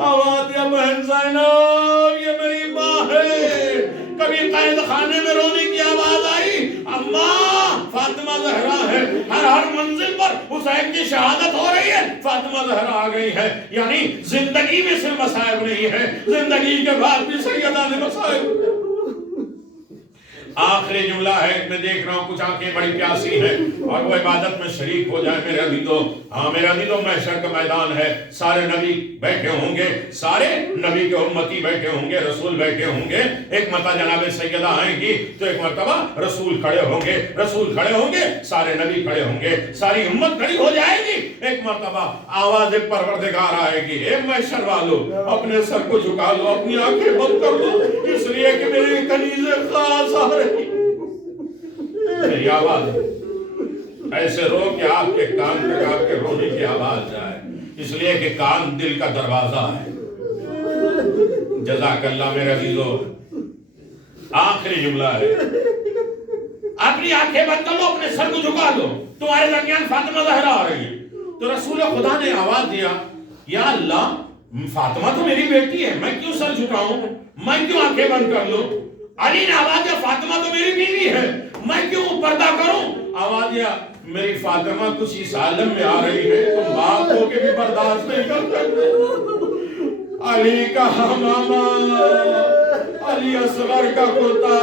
آواز یا بہن زینب یہ میری ماں ہے۔ کبھی قید خانے میں رونے کی آواز آئی، اماں فاطمہ زہرا ہے۔ ہر منزل پر حسین کی شہادت ہو رہی ہے، فاطمہ زہرا آ گئی ہے۔ یعنی زندگی میں صرف مصائب نہیں ہے، زندگی کے بعد بھی سیدہ نے مصائب۔ آخری جملہ ہے، میں دیکھ رہا ہوں کچھ آنکھیں بڑی پیاسی ہیں اور وہ عبادت میں شریک ہو جائے میرے عزیزو۔ ہاں میرے عزیزو، محشر کا میدان ہے، سارے نبی بیٹھے ہوں گے، سارے نبی کے امتی بیٹھے ہوں گے، رسول بیٹھے ہوں گے۔ ایک مرتبہ جناب سیدہ آئیں گی تو ایک مرتبہ رسول کھڑے ہوں گے، رسول کھڑے ہوں گے، سارے نبی کھڑے ہوں گے، ساری امت کھڑی ہو جائے گی۔ ایک مرتبہ آواز پروردگار آئے گی، اے محشر والو اپنے سر کو جھکا لو، اپنی آنکھیں بند کر لو، اس لیے کہ میری کنیز خاص آ رہی۔ میری آواز ایسے رو کہ آپ کے کان تک آپ کے رونے کی آواز جائے، اس لیے کہ کان دل کا دروازہ ہے۔ جزاک اللہ میرے عزیزو۔ آخری جملہ ہے، اپنی آنکھیں بند کر لو، اپنے سر کو جھکا دو، تمہارے درمیان فاطمہ زہرا آ رہی ہے۔ تو رسول خدا نے آواز دیا، یا اللہ فاطمہ تو میری بیٹی ہے، میں کیوں سر جھکاؤں، میں کیوں آنکھیں بند کر لوں؟ علی نے آواز دیا، فاطمہ تو میری بیوی ہے، میں کیوں پردہ کروں؟ آواز دیا، میری فاطمہ کچھ اس عالم میں آ رہی ہے، تم باپ ہو کے بھی برداشت نہیں کر سکتے۔ علی کا ماما، علی اصغر کا کتا۔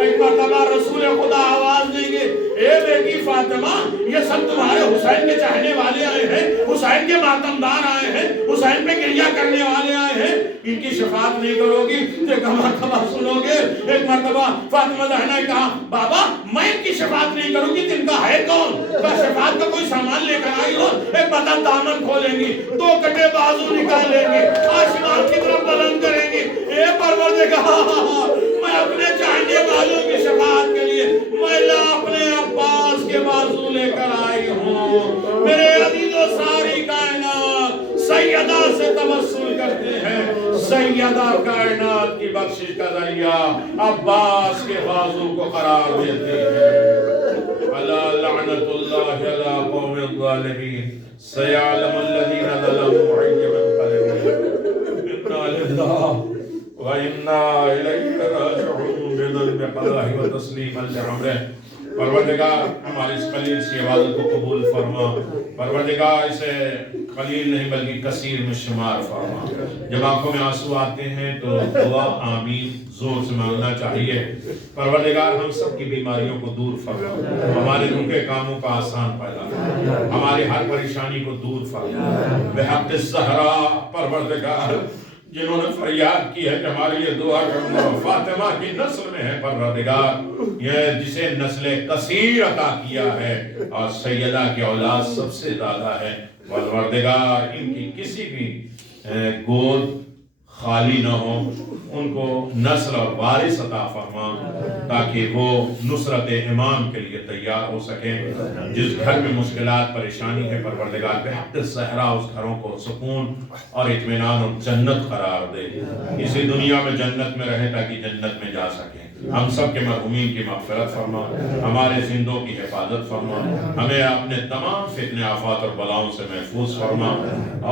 ایک مرتبہ رسول خدا آواز دیں گے، اے بیٹی فاطمہ، یہ سب تمہارے حسین کے چاہنے والے آئے ہیں، حسین کے ماتمدار آئے ہیں، حسین پہ گریہ کرنے والے آئے ہیں، ان کی شفاعت نہیں کرو گی تو ایک مرتبہ سنو گے۔ ایک مرتبہ فاطمہ زہرا نے کہا، بابا میں ان کی شفاعت نہیں کروں گی، ان کا ہے کون؟ کیا شفاعت کا کوئی سامان لے کر آئی ہو؟ ایک مرتبہ دامن کھولیں گی، 2 کٹے بازو نکالیں گی، آسمان کی طرف بلند کریں گی، اے پروردگار میں اپنے چاہنے والوں کی شفاعت کے لیے میں اپنے عباس کے بازو لے کر آئی ہوں۔ میرے عزیزو، ساری کائنات سیدہ سے توسل کرتے ہیں، سیدہ کائنات کی بخشش کا ذریعہ عباس کے بازو کو قرار دیتے ہیں۔ الا لعنت اللہ علی قوم الظالمین سیعلم الذین ظلموا ای منقلب انا للہ وَإِنَّا إِلَيْهِ رَاجِعُونَ بِذَنبِ قَضَاءِ وَتَسْلِيمًا لِعَمْرِهِ۔ پروردگار ہماری اس قلیل سی عبادت کو قبول فرما، پروردگار اسے قلیل نہیں بلکہ کثیر میں شمار فرما۔ جب آنکھوں میں آنسو آتے ہیں تو دعا آمین زور سے مانگنا چاہیے۔ پروردگار ہم سب کی بیماریوں کو دور فرما، ہمارے رکے کاموں کا آسان پیدا فرما، ہماری ہر پریشانی کو دور فرما۔ بحق الزہرا پروردگار جنہوں نے فریاد کی ہے کہ ہمارے لیے دعا کرنا، فاطمہ کی نسل میں ہے پروردگار، یہ جسے نسل کثیر عطا کیا ہے اور سیدہ کی اولاد سب سے زیادہ ہے، پروردگار ان کی کسی بھی گود خالی نہ ہو، ان کو نسل اور وارث عطا فرما تاکہ وہ نصرت امام کے لیے تیار ہو سکیں۔ جس گھر میں مشکلات پریشانی ہے پروردگار بحق الزہرا اس گھروں کو سکون اور اطمینان اور جنت قرار دے، اسی دنیا میں جنت میں رہے تاکہ جنت میں جا سکیں۔ ہم سب کے مرحومین کی مغفرت فرما، ہمارے زندوں کی حفاظت فرما، ہمیں اپنے تمام فتنے آفات اور بلاؤں سے محفوظ فرما،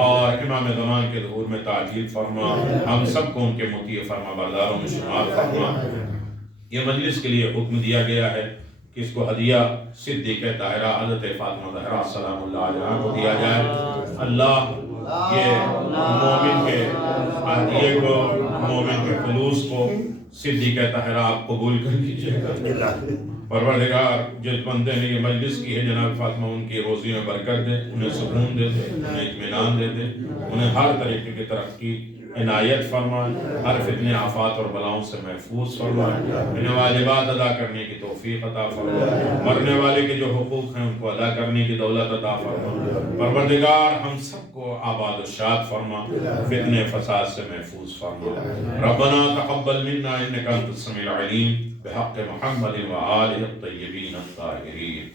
اور امام زمان کے ظہور میں تعجیل فرما، ہم سب کو ان کے مطیع فرما برداروں میں شمار فرما۔ یہ مجلس کے لیے حکم دیا گیا ہے کہ اس کو ہدیہ صدیقہ طاہرہ حضرت فاطمہ زہرا سلام اللہ علیہا کو دیا جائے۔ اللہ یہ مومن کے ہدیے کو، مومن کے خلوص کو صدیقہ طاہرہ آپ قبول کر لیجیے گا۔ پروردگار جس بندے نے یہ مجلس کی ہے جناب فاطمہ، ان کی روزی میں برکت دے، انہیں سکون دے دے، انہیں اطمینان دے دے، انہیں ہر طریقے کی ترقی عنایت فرمائے، ہر فتنے آفات اور بلاؤں سے محفوظ فرمائے، انہیں واجبات ادا کرنے کی توفیق عطا فرمائے، مرنے والے کے جو حقوق ہیں ان کو ادا کرنے کی دولت عطا فرمائے۔ پروردگار ہم سب کو آباد و شاد فرما، فتنے فساد سے محفوظ فرما۔ ربنا تقبل منا انک انت السمیع العلیم بحق محمد وآلہ الطیبین الطاہرین۔